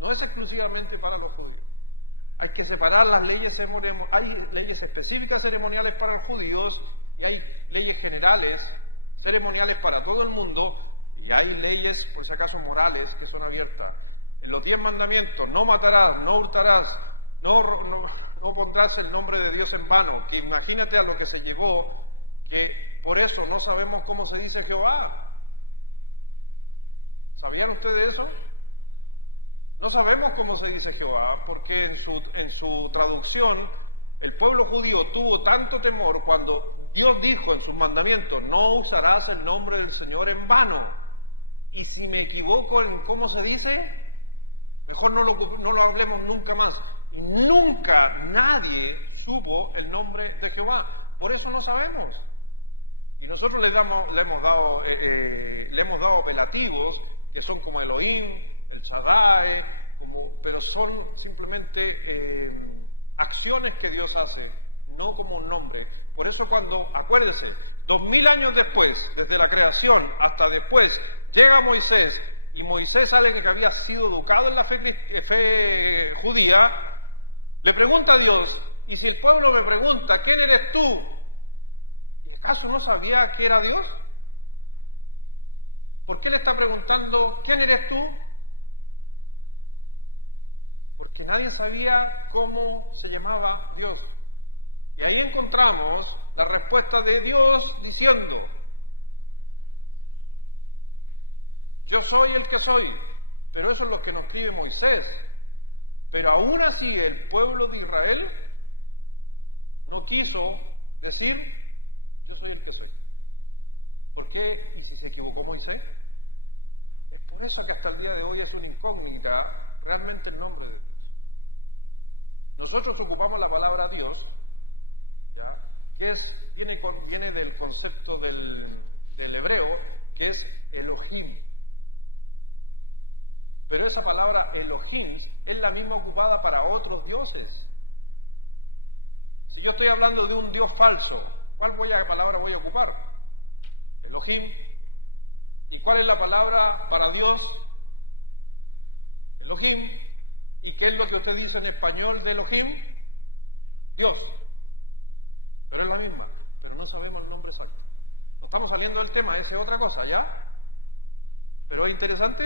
No es exclusivamente para los judíos. Hay que separar las leyes ceremoniales. Hay leyes específicas ceremoniales para los judíos y hay leyes generales ceremoniales para todo el mundo y hay leyes, por si acaso, morales que son abiertas. En los 10 mandamientos, no matarás, no hurtarás, no pondrás el nombre de Dios en vano. Imagínate a lo que se llegó, que por eso no sabemos cómo se dice Jehová. ¿Sabían ustedes eso? No sabemos cómo se dice Jehová, porque en su traducción el pueblo judío tuvo tanto temor cuando Dios dijo en sus mandamientos, no usarás el nombre del Señor en vano. Y si me equivoco en cómo se dice, mejor no lo hablemos nunca más. Y nunca nadie tuvo el nombre de Jehová. Por eso no sabemos. Y nosotros le hemos dado apelativos que son como Elohim, el Shaddai, pero son simplemente acciones que Dios hace, no como un nombre. Por eso acuérdense, 2000 años después, desde la creación hasta después, llega Moisés, y Moisés sabe que había sido educado en la fe judía, le pregunta a Dios, Y si el pueblo le pregunta, ¿quién eres tú? ¿Y acaso no sabía que era Dios? ¿Por qué le está preguntando, ¿quién eres tú? Porque nadie sabía cómo se llamaba Dios. Y ahí encontramos la respuesta de Dios diciendo, yo soy el que soy, pero eso es lo que nos pide Moisés. Pero aún así el pueblo de Israel no quiso decir, yo soy el que soy. ¿Por qué? ¿Y si se equivocó Moisés? Es por eso que hasta el día de hoy es una incógnita realmente el nombre de Dios. Nosotros ocupamos la palabra Dios, ¿ya? Que viene del concepto del hebreo, que es Elohim. Pero esta palabra Elohim es la misma ocupada para otros dioses. Si yo estoy hablando de un Dios falso, ¿cuál palabra voy a ocupar? Elohim. ¿Y cuál es la palabra para Dios? Elohim. ¿Y qué es lo que usted dice en español de Elohim? Dios. Pero es la misma, pero no sabemos el nombre exacto. No estamos saliendo del tema, esa es otra cosa, ¿ya? Pero es interesante.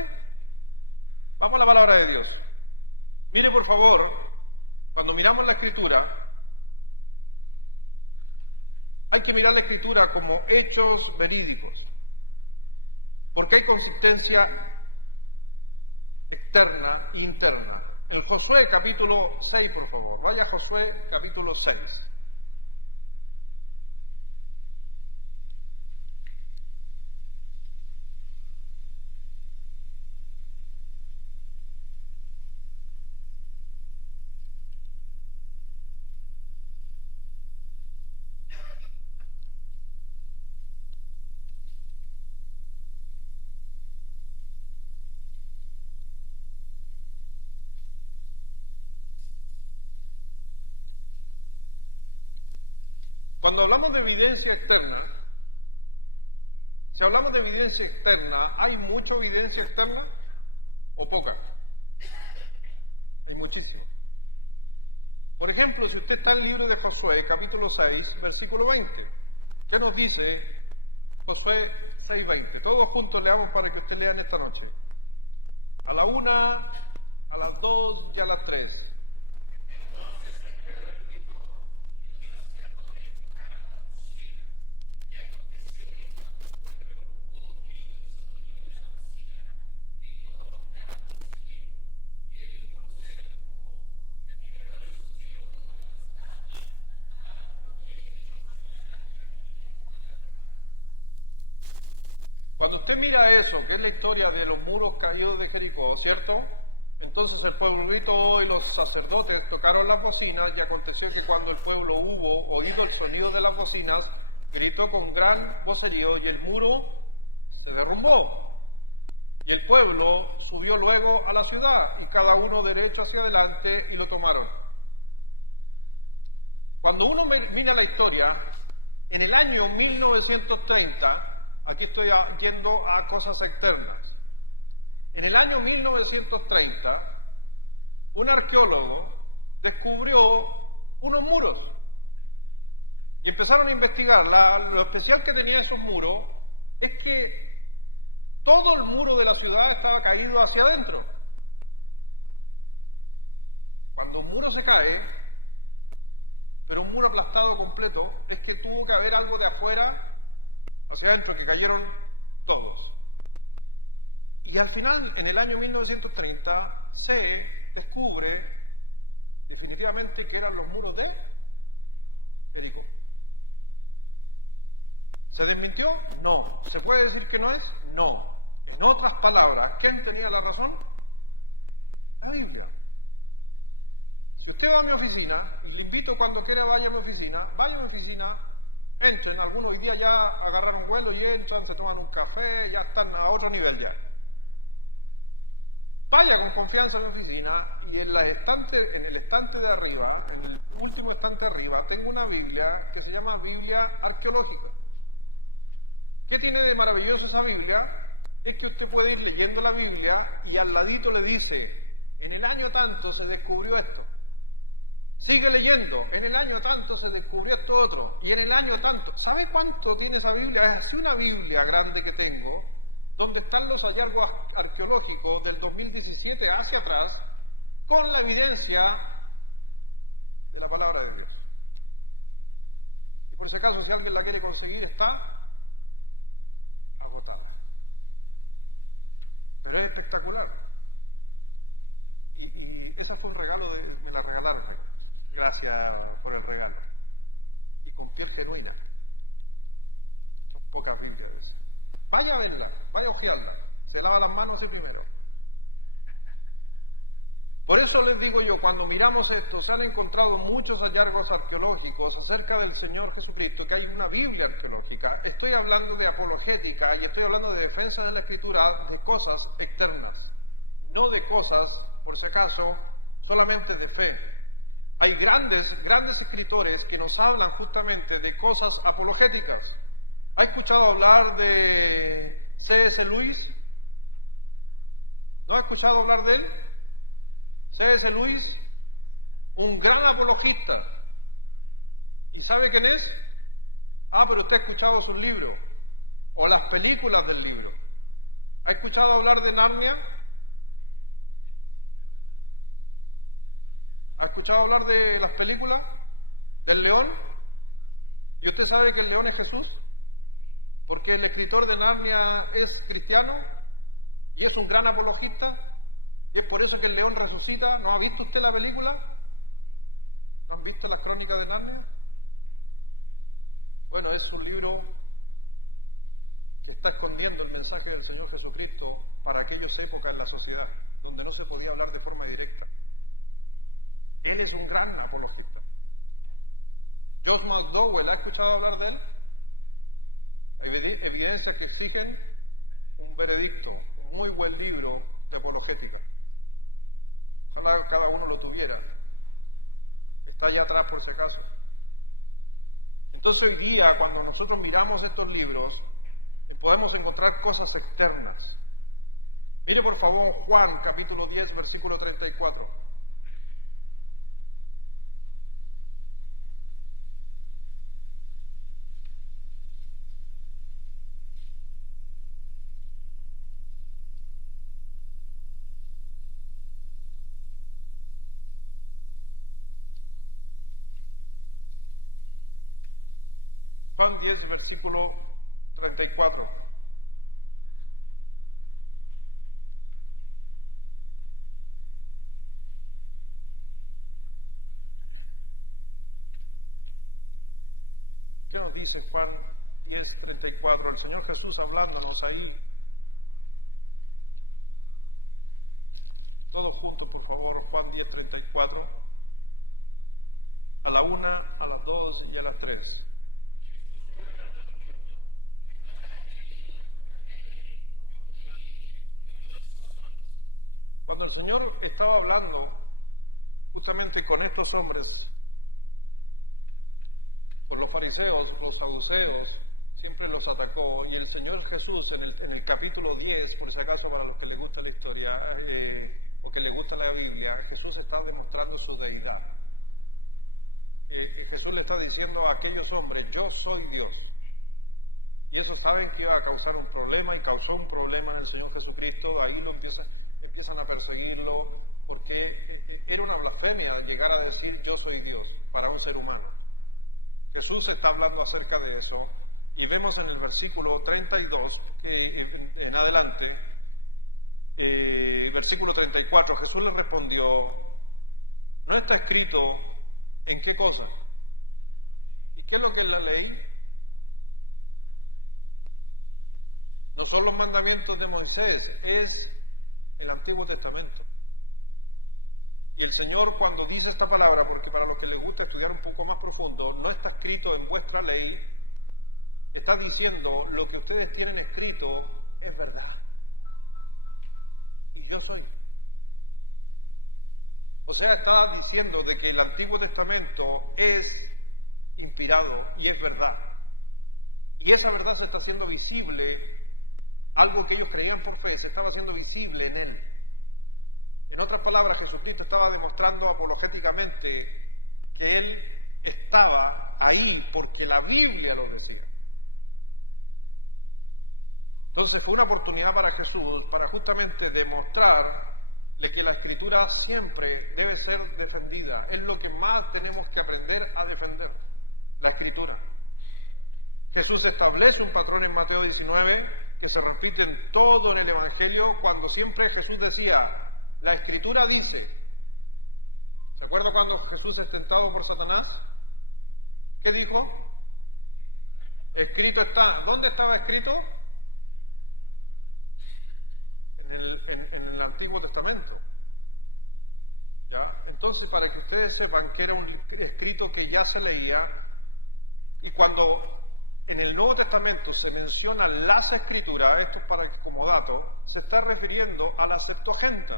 Vamos a la palabra de Dios. Mire, por favor, cuando miramos la Escritura, hay que mirar la Escritura como hechos verídicos, porque hay consistencia externa e interna. En Josué capítulo 6, por favor, vaya a Josué capítulo 6. Cuando hablamos de evidencia externa, si hablamos de evidencia externa, ¿hay mucha evidencia externa o poca? Hay muchísimo. Por ejemplo, si usted está en el libro de Josué, capítulo 6, versículo 20, ¿qué nos dice Josué 6:20? Todos juntos leamos para que usted lea esta noche. A la 1, a las 2 y a las 3. Cuando usted mira eso, que es la historia de los muros caídos de Jericó, ¿cierto? Entonces el pueblo gritó y los sacerdotes tocaron las bocinas, y aconteció que cuando el pueblo hubo oído el sonido de las bocinas, gritó con gran vocerío y el muro se derrumbó. Y el pueblo subió luego a la ciudad, y cada uno derecho hacia adelante, y lo tomaron. Cuando uno mira la historia, en el año 1930, aquí estoy yendo a cosas externas. En el año 1930, un arqueólogo descubrió unos muros y empezaron a investigar. Lo especial que tenían estos muros es que todo el muro de la ciudad estaba caído hacia adentro. Cuando un muro se cae, pero un muro aplastado completo, es que tuvo que haber algo de afuera hacia adentro, que cayeron todos. Y al final, en el año 1930, se descubre definitivamente que eran los muros de Jericó. ¿Se desmintió? No. ¿Se puede decir que no es? No. En otras palabras, ¿quién tenía la razón? La Biblia. Si usted va a mi oficina, y le invito cuando quiera vaya a mi oficina, entren, algunos días ya agarran un vuelo y entran, se toman un café, ya están a otro nivel ya. Vaya con confianza a la oficina y en el estante de arriba, en el último estante de arriba, tengo una Biblia que se llama Biblia arqueológica. ¿Qué tiene de maravilloso esa Biblia? Es que usted puede ir leyendo la Biblia y al ladito le dice, en el año tanto se descubrió esto. Sigue leyendo. En el año tanto se descubrió esto otro. Y en el año tanto. ¿Sabe cuánto tiene esa Biblia? Es una Biblia grande que tengo, donde están los hallazgos arqueológicos del 2017 hacia atrás, con la evidencia de la palabra de Dios. Y por si acaso, si alguien la quiere conseguir, está agotada. Pero es espectacular. Y este fue un regalo de la regalarme. Gracias por el regalo. Y con piel genuina. Son pocas Biblias. Vaya a verla, vaya a ojearla. Se lava las manos el primero. Por eso les digo yo, cuando miramos esto, se han encontrado muchos hallazgos arqueológicos acerca del Señor Jesucristo, que hay una Biblia arqueológica. Estoy hablando de apologética y estoy hablando de defensa de la Escritura, de cosas externas, no de cosas, por si acaso, solamente de fe. Hay grandes escritores que nos hablan justamente de cosas apologéticas. ¿Ha escuchado hablar de C.S. Lewis? ¿No ha escuchado hablar de él? C.S. Lewis, un gran apologista. ¿Y sabe quién es? Pero usted ha escuchado sus libros, o las películas del libro. ¿Ha escuchado hablar de Narnia? ¿Ha escuchado hablar de las películas? ¿Del león? ¿Y usted sabe que el león es Jesús? Porque el escritor de Narnia es cristiano y es un gran apologista. Y es por eso que el león resucita. ¿No ha visto usted la película? ¿No han visto la crónica de Narnia? Bueno, es un libro que está escondiendo el mensaje del Señor Jesucristo para aquellas épocas en la sociedad, donde no se podía hablar de forma directa. Él es un gran apologista. George McDowell, ¿ha escuchado hablar de él? Hay evidencias que exigen un veredicto, un muy buen libro de apologética. Ojalá cada uno lo tuviera. Está allá atrás por si acaso. Entonces hoy día, cuando nosotros miramos estos libros, podemos encontrar cosas externas. Mire por favor Juan, capítulo 10, versículo 34. Juan 10, versículo 34. ¿Qué nos dice Juan 10, 34? El Señor Jesús hablándonos ahí. Todos juntos, por favor, Juan 10, 34. A la 1, a las 2 y a las 3. Cuando el Señor estaba hablando justamente con estos hombres, con los fariseos, los saduceos, siempre los atacó, y el Señor Jesús en el capítulo 10, por si acaso para los que les gusta la historia, o que les gusta la Biblia, Jesús está demostrando su deidad. Jesús le está diciendo a aquellos hombres, yo soy Dios. Y eso saben que iba a causar un problema, y causó un problema en el Señor Jesucristo. Ahí lo empiezan a perseguirlo, porque era una blasfemia llegar a decir yo soy Dios para un ser humano. Jesús está hablando acerca de eso, y vemos en el versículo 32, en adelante, versículo 34, Jesús le respondió, ¿no está escrito en qué cosa? ¿Y qué es lo que es la ley? No son los mandamientos de Moisés, es el Antiguo Testamento. Y el Señor, cuando dice esta palabra, porque para los que les gusta estudiar un poco más profundo, no está escrito en vuestra ley, está diciendo lo que ustedes tienen escrito es verdad. Y yo soy. O sea, está diciendo de que el Antiguo Testamento es inspirado y es verdad. Y esa verdad se está haciendo visible, algo que ellos creían por fe, se estaba haciendo visible en él. En otras palabras, Jesucristo estaba demostrando apologéticamente que él estaba ahí porque la Biblia lo decía. Entonces fue una oportunidad para Jesús para justamente demostrar que la Escritura siempre debe ser defendida. Es lo que más tenemos que aprender a defender, la Escritura. Jesús establece un patrón en Mateo 19 que se repite en todo el Evangelio cuando siempre Jesús decía, la Escritura dice. ¿Se acuerda cuando Jesús es tentado por Satanás? ¿Qué dijo? Escrito está. ¿Dónde estaba escrito? En el Antiguo Testamento. ¿Ya? Entonces, para que ustedes sepan que era un escrito que ya se leía, y cuando en el Nuevo Testamento se mencionan las Escrituras, esto es para como dato, se está refiriendo a la Septuaginta.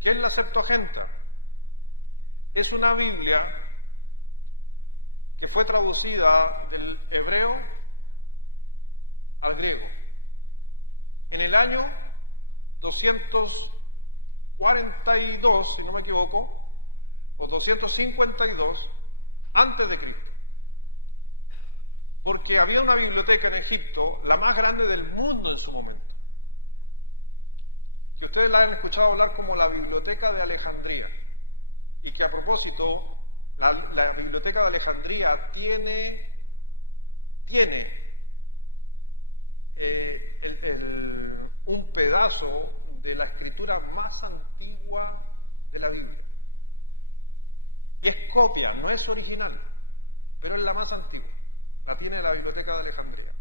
¿Qué es la Septuaginta? Es una Biblia que fue traducida del hebreo al griego en el año 242, si no me equivoco, o 252 antes de Cristo. Porque había una biblioteca en Egipto, la más grande del mundo en su momento. Si ustedes la han escuchado hablar como la Biblioteca de Alejandría, y que a propósito, la Biblioteca de Alejandría tiene un pedazo de la escritura más antigua de la Biblia. Es copia, no es original, pero es la más antigua. La tiene la Biblioteca de Alejandría.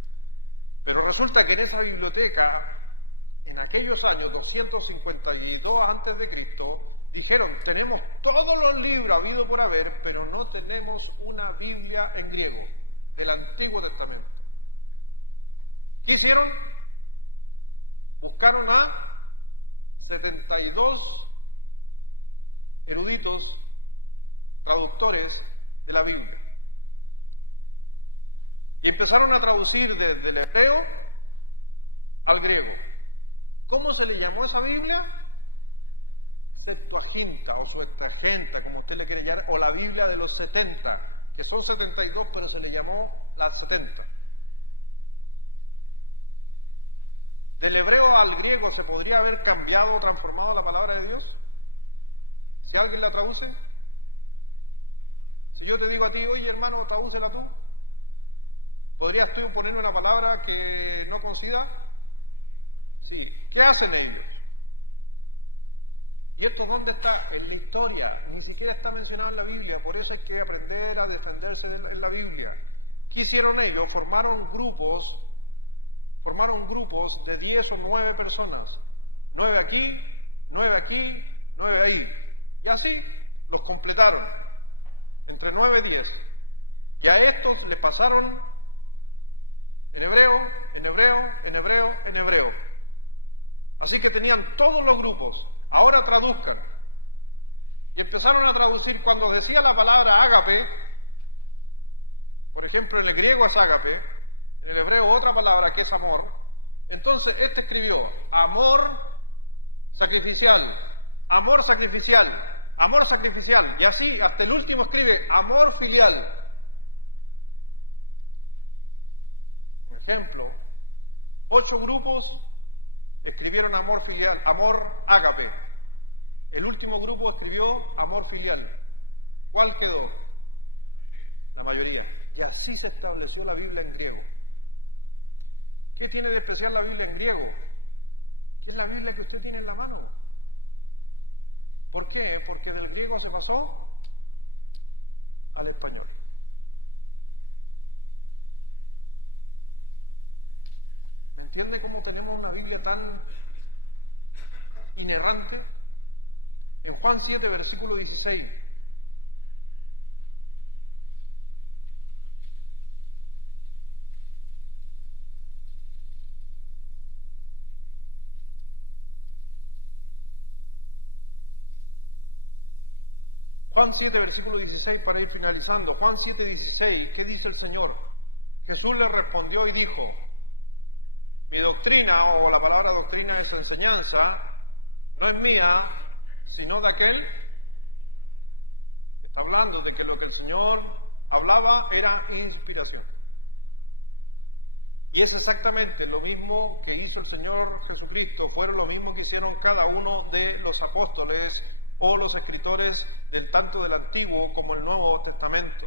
Pero resulta que en esa biblioteca, en aquellos años 252 antes de Cristo, dijeron, tenemos todos los libros habidos por haber, pero no tenemos una Biblia en griego, del Antiguo Testamento. ¿Qué hicieron? Buscaron a 72 eruditos traductores de la Biblia. Y empezaron a traducir desde el hebreo al griego. ¿Cómo se le llamó a esa Biblia? Septuaginta o Septuaginta, como usted le quiere llamar, o la Biblia de los 70, que son 72, pero se le llamó la 70. Del hebreo al griego se podría haber cambiado o transformado la palabra de Dios. Si alguien la traduce, si yo te digo a ti, oye hermano, tradúcela tú, ¿podría estoy poniendo una palabra que no conocida? Sí. ¿Qué hacen ellos? ¿Y esto dónde está? En la historia. Ni siquiera está mencionado en la Biblia. Por eso hay que aprender a defenderse en la Biblia. ¿Qué hicieron ellos? Formaron grupos de 10 o 9 personas. 9 aquí, 9 aquí, 9 ahí. Y así los completaron. Entre 9 y 10. Y a estos les pasaron en hebreo, en hebreo, en hebreo, en hebreo. Así que tenían todos los grupos. Ahora traduzcan. Y empezaron a traducir cuando decía la palabra ágape. Por ejemplo, en el griego es ágape, en el hebreo otra palabra que es amor. Entonces este escribió amor sacrificial, amor sacrificial, amor sacrificial. Y así hasta el último escribe amor filial. Por ejemplo, 8 grupos escribieron amor filial, amor ágape. El último grupo escribió amor filial. ¿Cuál quedó? La mayoría. Y así se estableció la Biblia en griego. ¿Qué tiene de especial la Biblia en griego? ¿Qué es la Biblia que usted tiene en la mano? ¿Por qué? Porque del griego se pasó al español. ¿Me entiende cómo tenemos una Biblia tan inerrante? En Juan 7, versículo 16. Juan 7, versículo 16, para ir finalizando. Juan 7, 16, ¿qué dice el Señor? Jesús le respondió y dijo, mi doctrina, o la palabra doctrina es su enseñanza, no es mía, sino de aquel que Está hablando de que lo que el Señor hablaba era inspiración. Y es exactamente lo mismo que hizo el Señor Jesucristo, fueron lo mismo que hicieron cada uno de los apóstoles o los escritores tanto del Antiguo como el Nuevo Testamento.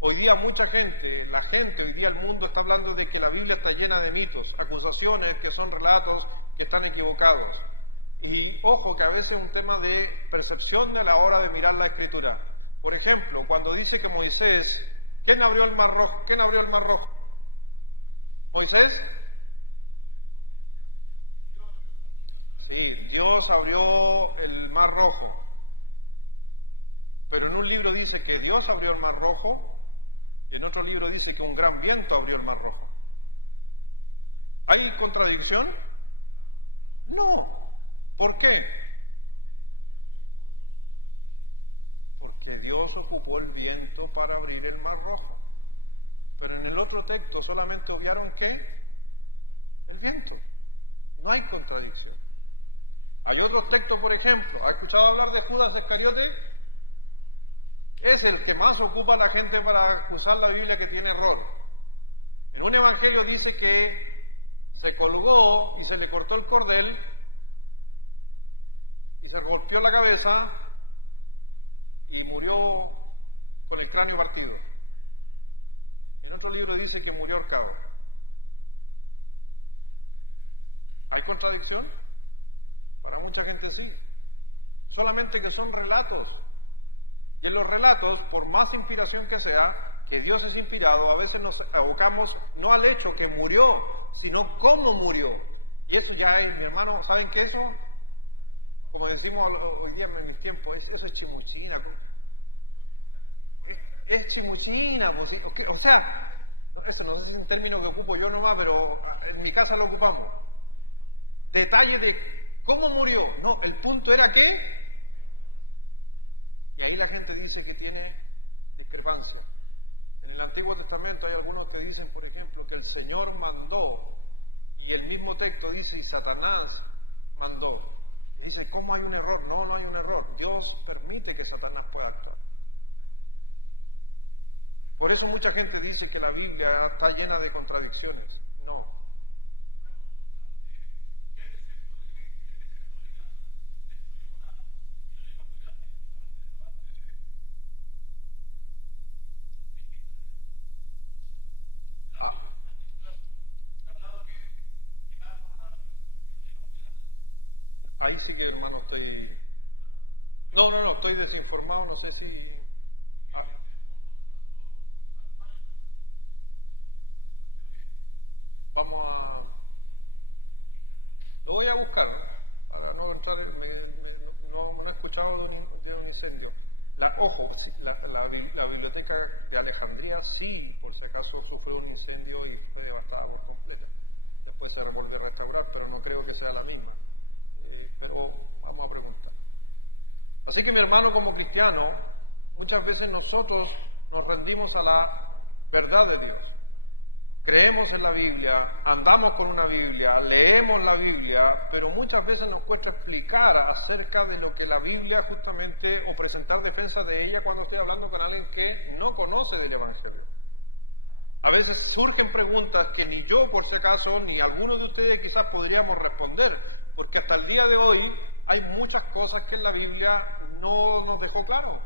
Hoy día mucha gente, la gente, hoy día el mundo está hablando de que la Biblia está llena de mitos, acusaciones que son relatos que están equivocados. Y ojo que a veces es un tema de percepción a la hora de mirar la Escritura. Por ejemplo, cuando dice que Moisés, ¿quién abrió el Mar Rojo? ¿Quién abrió el Mar Rojo? ¿Moisés? Sí, Dios abrió el Mar Rojo. Pero en un libro dice que Dios abrió el Mar Rojo y en otro libro dice que un gran viento abrió el Mar Rojo. ¿Hay contradicción? No. ¿Por qué? Porque Dios ocupó el viento para abrir el Mar Rojo. Pero en el otro texto solamente obviaron ¿qué? El viento. No hay contradicción. Hay otros textos, por ejemplo, ¿ha escuchado hablar de Judas Iscariote? Es el que más ocupa a la gente para usar la Biblia que tiene error. En un evangelio dice que se colgó y se le cortó el cordel y se golpeó la cabeza y murió con el cráneo partido. En otro libro dice que murió ahorcado. ¿Hay contradicción? Para mucha gente sí. Solamente que son relatos. Y en los relatos, por más inspiración que sea, que Dios es inspirado, a veces nos abocamos no al hecho que murió, sino cómo murió. Y ya mi hermano, ¿saben qué es eso? Como decimos hoy día en mi tiempo, eso es chimuchina. Es chimuchina, porque, o sea, no es un término que ocupo yo nomás, pero en mi casa lo ocupamos. Detalle de cómo murió. No, el punto era que. Y ahí la gente dice que tiene discrepancia. En el Antiguo Testamento hay algunos que dicen, por ejemplo, que el Señor mandó, y el mismo texto dice, y Satanás mandó. Y dicen, ¿cómo hay un error? No, no hay un error. Dios permite que Satanás pueda actuar. Por eso mucha gente dice que la Biblia está llena de contradicciones. No. Ahí sí que, hermano, estoy. No, estoy desinformado, no sé si. Vamos a. Lo voy a buscar. Para no entrar, no he escuchado de un incendio. La biblioteca de Alejandría sí, por si acaso sufrió un incendio y fue devastada por completo. Después se volvió a restaurar, pero no creo que sea la misma. Pero vamos a preguntar. Así que mi hermano, como cristiano, muchas veces nosotros nos rendimos a la verdad de Dios. Creemos en la Biblia, andamos con una Biblia, leemos la Biblia, pero muchas veces nos cuesta explicar acerca de lo que la Biblia justamente, o presentar defensa de ella cuando estoy hablando con alguien que no conoce del Evangelio. A veces surgen preguntas que ni yo, por si acaso, ni alguno de ustedes quizás podríamos responder, porque hasta el día de hoy hay muchas cosas que en la Biblia no nos dejó claro.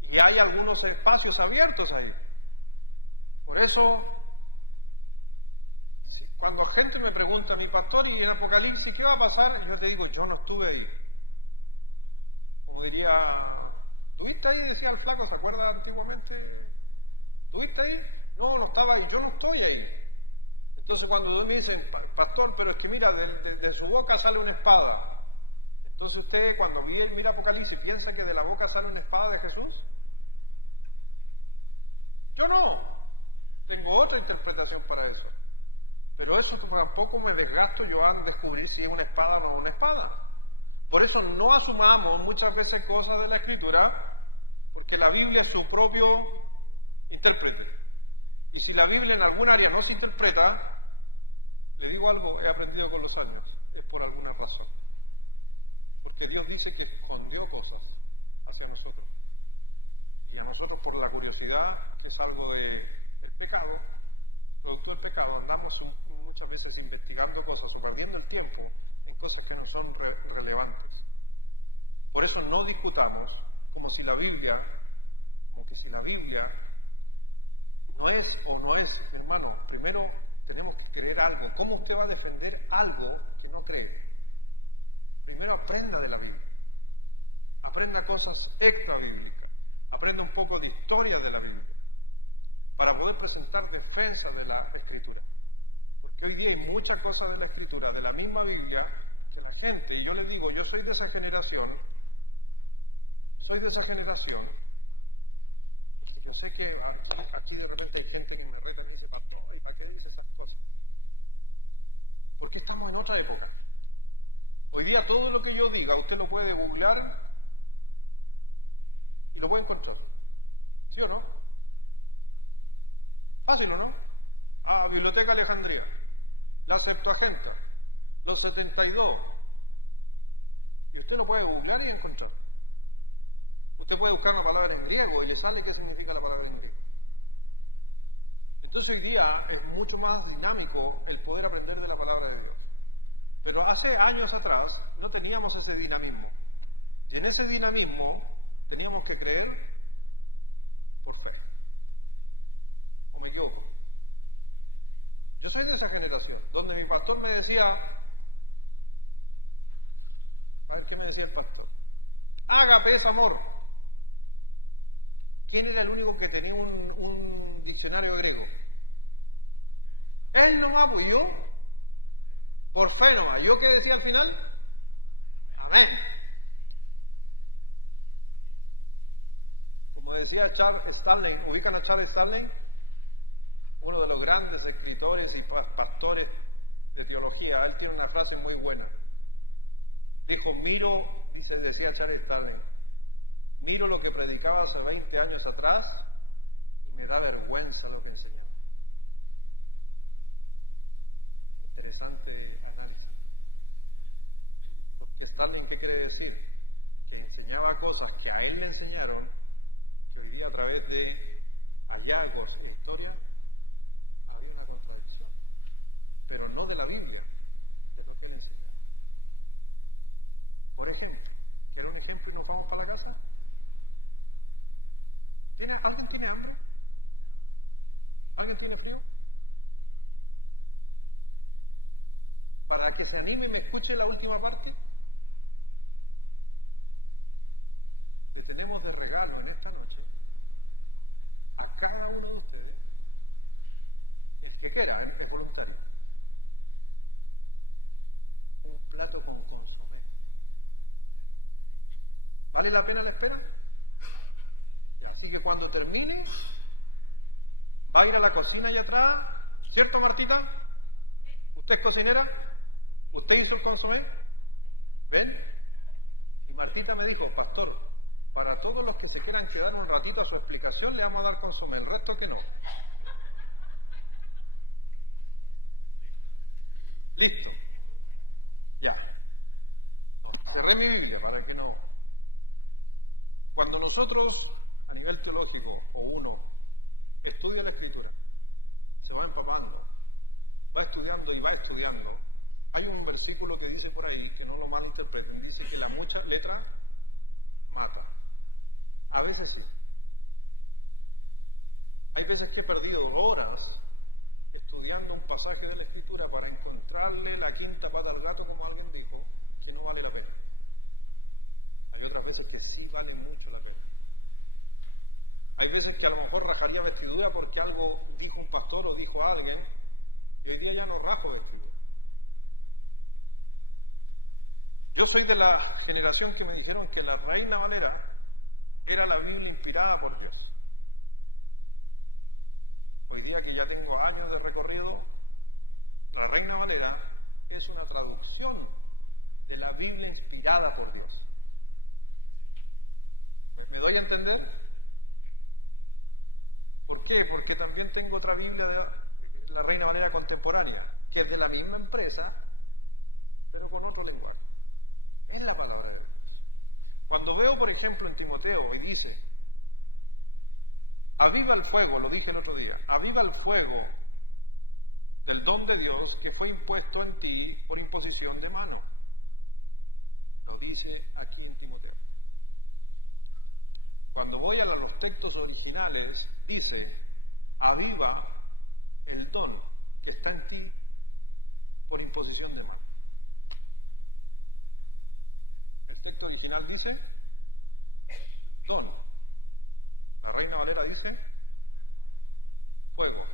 Y hay algunos espacios abiertos ahí. Por eso, cuando gente me pregunta, mi pastor, y en Apocalipsis, ¿qué va a pasar? Yo te digo, yo no estuve ahí. Como diría, ¿tuviste ahí? Decía el flaco, ¿te acuerdas antiguamente? ¿Tuviste ahí? No, no estaba ahí, yo no estoy ahí. Entonces cuando tú dices, pastor, pero es que mira, de su boca sale una espada. Entonces usted cuando mira Apocalipsis piensa que de la boca sale una espada de Jesús. Yo no. Tengo otra interpretación para eso. Pero eso tampoco me desgasto yo a descubrir si es una espada o no una espada. Por eso no asumamos muchas veces cosas de la Escritura, porque la Biblia es su propio intérprete. Y si la Biblia en algún área no se interpreta, le digo algo, he aprendido con los años, es por alguna razón. Porque Dios dice que escondió cosas hacia nosotros. nosotros por la curiosidad, que es algo del pecado, producto del pecado, andamos muchas veces investigando cosas o perdiendo el tiempo en cosas que no son relevantes. Por eso no discutamos como que si la Biblia no es o no es, hermano. Primero tenemos que creer algo. ¿Cómo usted va a defender algo que no cree? Primero aprenda de la Biblia. Aprenda cosas extra bíblicas. Aprenda un poco de historia de la Biblia para poder presentar defensa de la Escritura. Porque hoy día hay muchas cosas de la Escritura, de la misma Biblia, que la gente, y yo le digo, yo soy de esa generación, porque yo sé que aquí de repente hay gente que me reta y dice, pastor, ¿y para qué dice estas cosas? Porque estamos en otra época. Hoy día todo lo que yo diga, usted lo puede googlear y lo puede encontrar. ¿Sí o no? Fácil, ¿no? Biblioteca Alejandría, la Septuaginta, los 62. Y usted lo puede googlear y encontrar. Usted puede buscar una palabra en griego y le sale qué significa la palabra en griego. Entonces hoy día es mucho más dinámico el poder aprender de la palabra de Dios. Pero hace años atrás no teníamos ese dinamismo. Y en ese dinamismo teníamos que creer por fe. Como yo. Yo soy de esa generación, donde mi pastor me decía, a ver qué me decía el pastor, ágape es amor. ¿Quién era el único que tenía un diccionario griego? Él nomás, pues yo, por fe nomás. ¿Yo qué decía al final? Amén. Como decía Charles Stanley, ¿ubican a Charles Stanley? Uno de los grandes escritores y pastores de teología. Él tiene una frase muy buena. Dijo, decía Charles Stanley, miro lo que predicaba hace 20 años atrás y me da vergüenza lo que enseñaba. Interesante análisis. Porque Stanley, ¿qué quiere decir? Que enseñaba cosas que a él le enseñaron, que hoy día a través de hallazgos y historia había una contradicción. Pero no de la Biblia, de lo que él enseñaba. Por ejemplo, ¿quiere un ejemplo y nos vamos para la casa? ¿Alguien tiene hambre? ¿Alguien tiene frío? Para que se anime y me escuche la última parte, le tenemos de regalo en esta noche a cada uno de ustedes, el que quiera, el que voluntario, un plato con consomé. ¿Vale la pena la espera? Así que cuando termine, vaya a la cocina allá atrás, ¿cierto, Martita? ¿Usted es cocinera? ¿Usted hizo el consomé? ¿Ven? Y Martita me dijo, pastor, para todos los que se quieran quedar un ratito a su explicación, le vamos a dar consomé, el resto que no. Listo. Ya. Cerré mi Biblia para que no. Cuando nosotros, a nivel teológico, o uno, estudia la Escritura, se va empapando, va estudiando y va estudiando. Hay un versículo que dice por ahí, que no lo malinterpreten, dice que la mucha letra mata. A veces sí. Hay veces que he perdido horas estudiando un pasaje de la Escritura para encontrarle la quinta pata al gato, como alguien dijo, que no vale la pena. Hay otras veces que sí vale mucho la pena. Hay veces que a lo mejor rajaría la Escritura porque algo dijo un pastor o dijo alguien, y hoy día ya no rajo de Escritura. Yo soy de la generación que me dijeron que la Reina Valera era la Biblia inspirada por Dios. Hoy día que ya tengo años de recorrido, la Reina Valera es una traducción de la Biblia inspirada por Dios. ¿Me doy a entender? ¿Por qué? Porque también tengo otra Biblia de la Reina Valera contemporánea, que es de la misma empresa, pero con otro lenguaje. Es la palabra de Dios. Cuando veo, por ejemplo, en Timoteo, y dice, Aviva el fuego, lo dije el otro día, aviva el fuego del don de Dios que fue impuesto en ti por imposición de mano. Lo dice aquí en Timoteo. Cuando voy a los textos originales, dice, aviva el don que está en ti por imposición de mano. El texto original dice, don. La Reina Valera dice, fuego.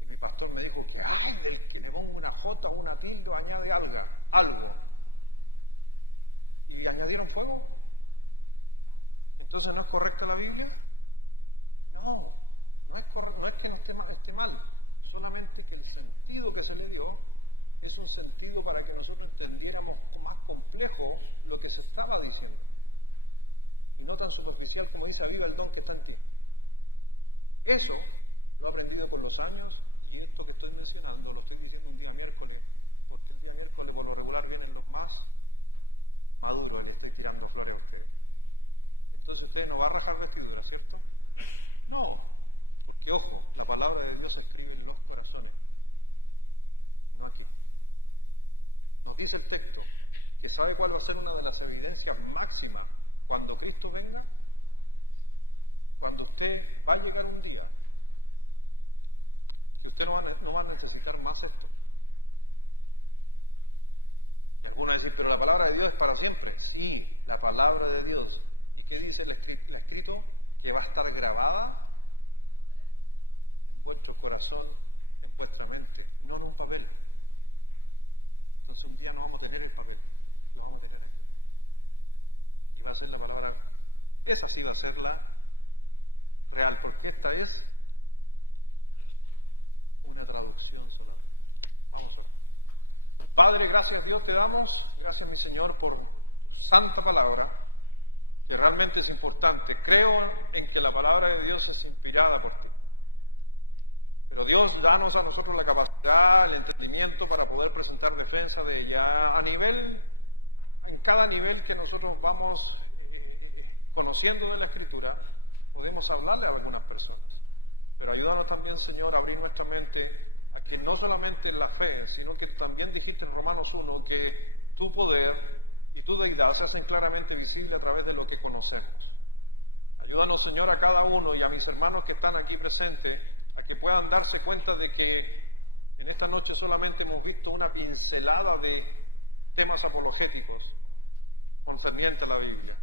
Y mi pastor me dijo que el que le ponga una jota o una tilde añade algo. ¿Y añadieron fuego? ¿Entonces no es correcta la Biblia? No es correcto, no es que esté mal, solamente que el sentido que se le dio es un sentido para que nosotros entendiéramos más complejo lo que se estaba diciendo. Y no tan superficial como dice, aviva el don que está en ti. Esto lo he aprendido con los años, y esto que estoy mencionando lo estoy diciendo un día miércoles, porque el día miércoles por lo regular vienen los más maduros y estoy tirando flores a ustedes. Entonces usted no va a rajar de fibra, ¿cierto? No, porque ojo, la palabra de Dios se escribe en los corazones, no aquí. Nos dice el texto que sabe cuál va a ser una de las evidencias máximas cuando Cristo venga, cuando usted va a llegar un día que usted no va a necesitar más esto. Algunos dicen, pero la palabra de Dios es para siempre. Sí, la palabra de Dios. ¿Y qué dice el escrito? Que va a estar grabada en vuestro corazón, en vuestra mente, no en un papel. Entonces un día no vamos a tener el papel, lo vamos a tener aquí. Y va a ser la palabra, esta sí va a ser la real, porque esta es una traducción solamente. Vamos a ver. Padre, gracias a Dios te damos, gracias mi Señor por santa palabra, que realmente es importante. Creo en que la palabra de Dios es inspirada por ti. Pero Dios, danos a nosotros la capacidad, el entendimiento para poder presentar defensa de ella en cada nivel que nosotros vamos conociendo de la Escritura, podemos hablarle a algunas personas. Pero ayúdanos también, Señor, a abrir nuestra mente a que no solamente en la fe, sino que también dijiste en Romanos 1 que tu poder y tu deidad se hacen claramente visibles a través de lo que conocemos. Ayúdanos, Señor, a cada uno y a mis hermanos que están aquí presentes, a que puedan darse cuenta de que en esta noche solamente hemos visto una pincelada de temas apologéticos concernientes a la Biblia,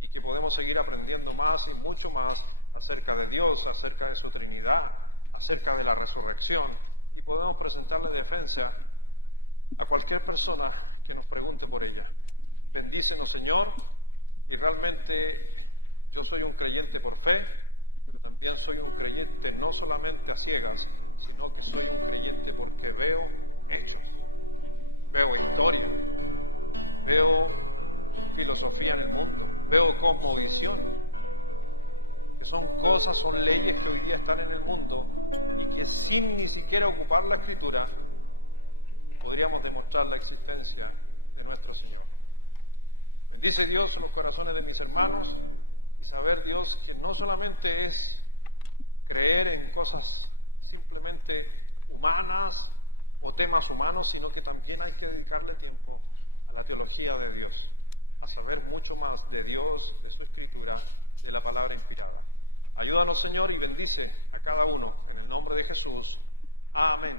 y que podemos seguir aprendiendo más y mucho más acerca de Dios, acerca de su Trinidad, acerca de la resurrección, y podemos presentarle defensa a cualquier persona que nos pregunte por ella. Bendícenos, Señor, y realmente yo soy un creyente por fe, pero también soy un creyente no solamente a ciegas, sino que soy un creyente porque veo hechos, veo historia, veo filosofía en el mundo, veo cosmovisión, que son cosas, son leyes que hoy día están en el mundo y que sin ni siquiera ocupar la Escritura podríamos demostrar la existencia de nuestro Señor. Bendice Dios en los corazones de mis hermanos y saber, Dios, que no solamente es creer en cosas simplemente humanas o temas humanos, sino que también hay que dedicarle tiempo a la teología de Dios, a saber mucho más de Dios, de su Escritura, de la palabra inspirada. Ayúdanos, Señor, y bendice a cada uno. En el nombre de Jesús. Amén.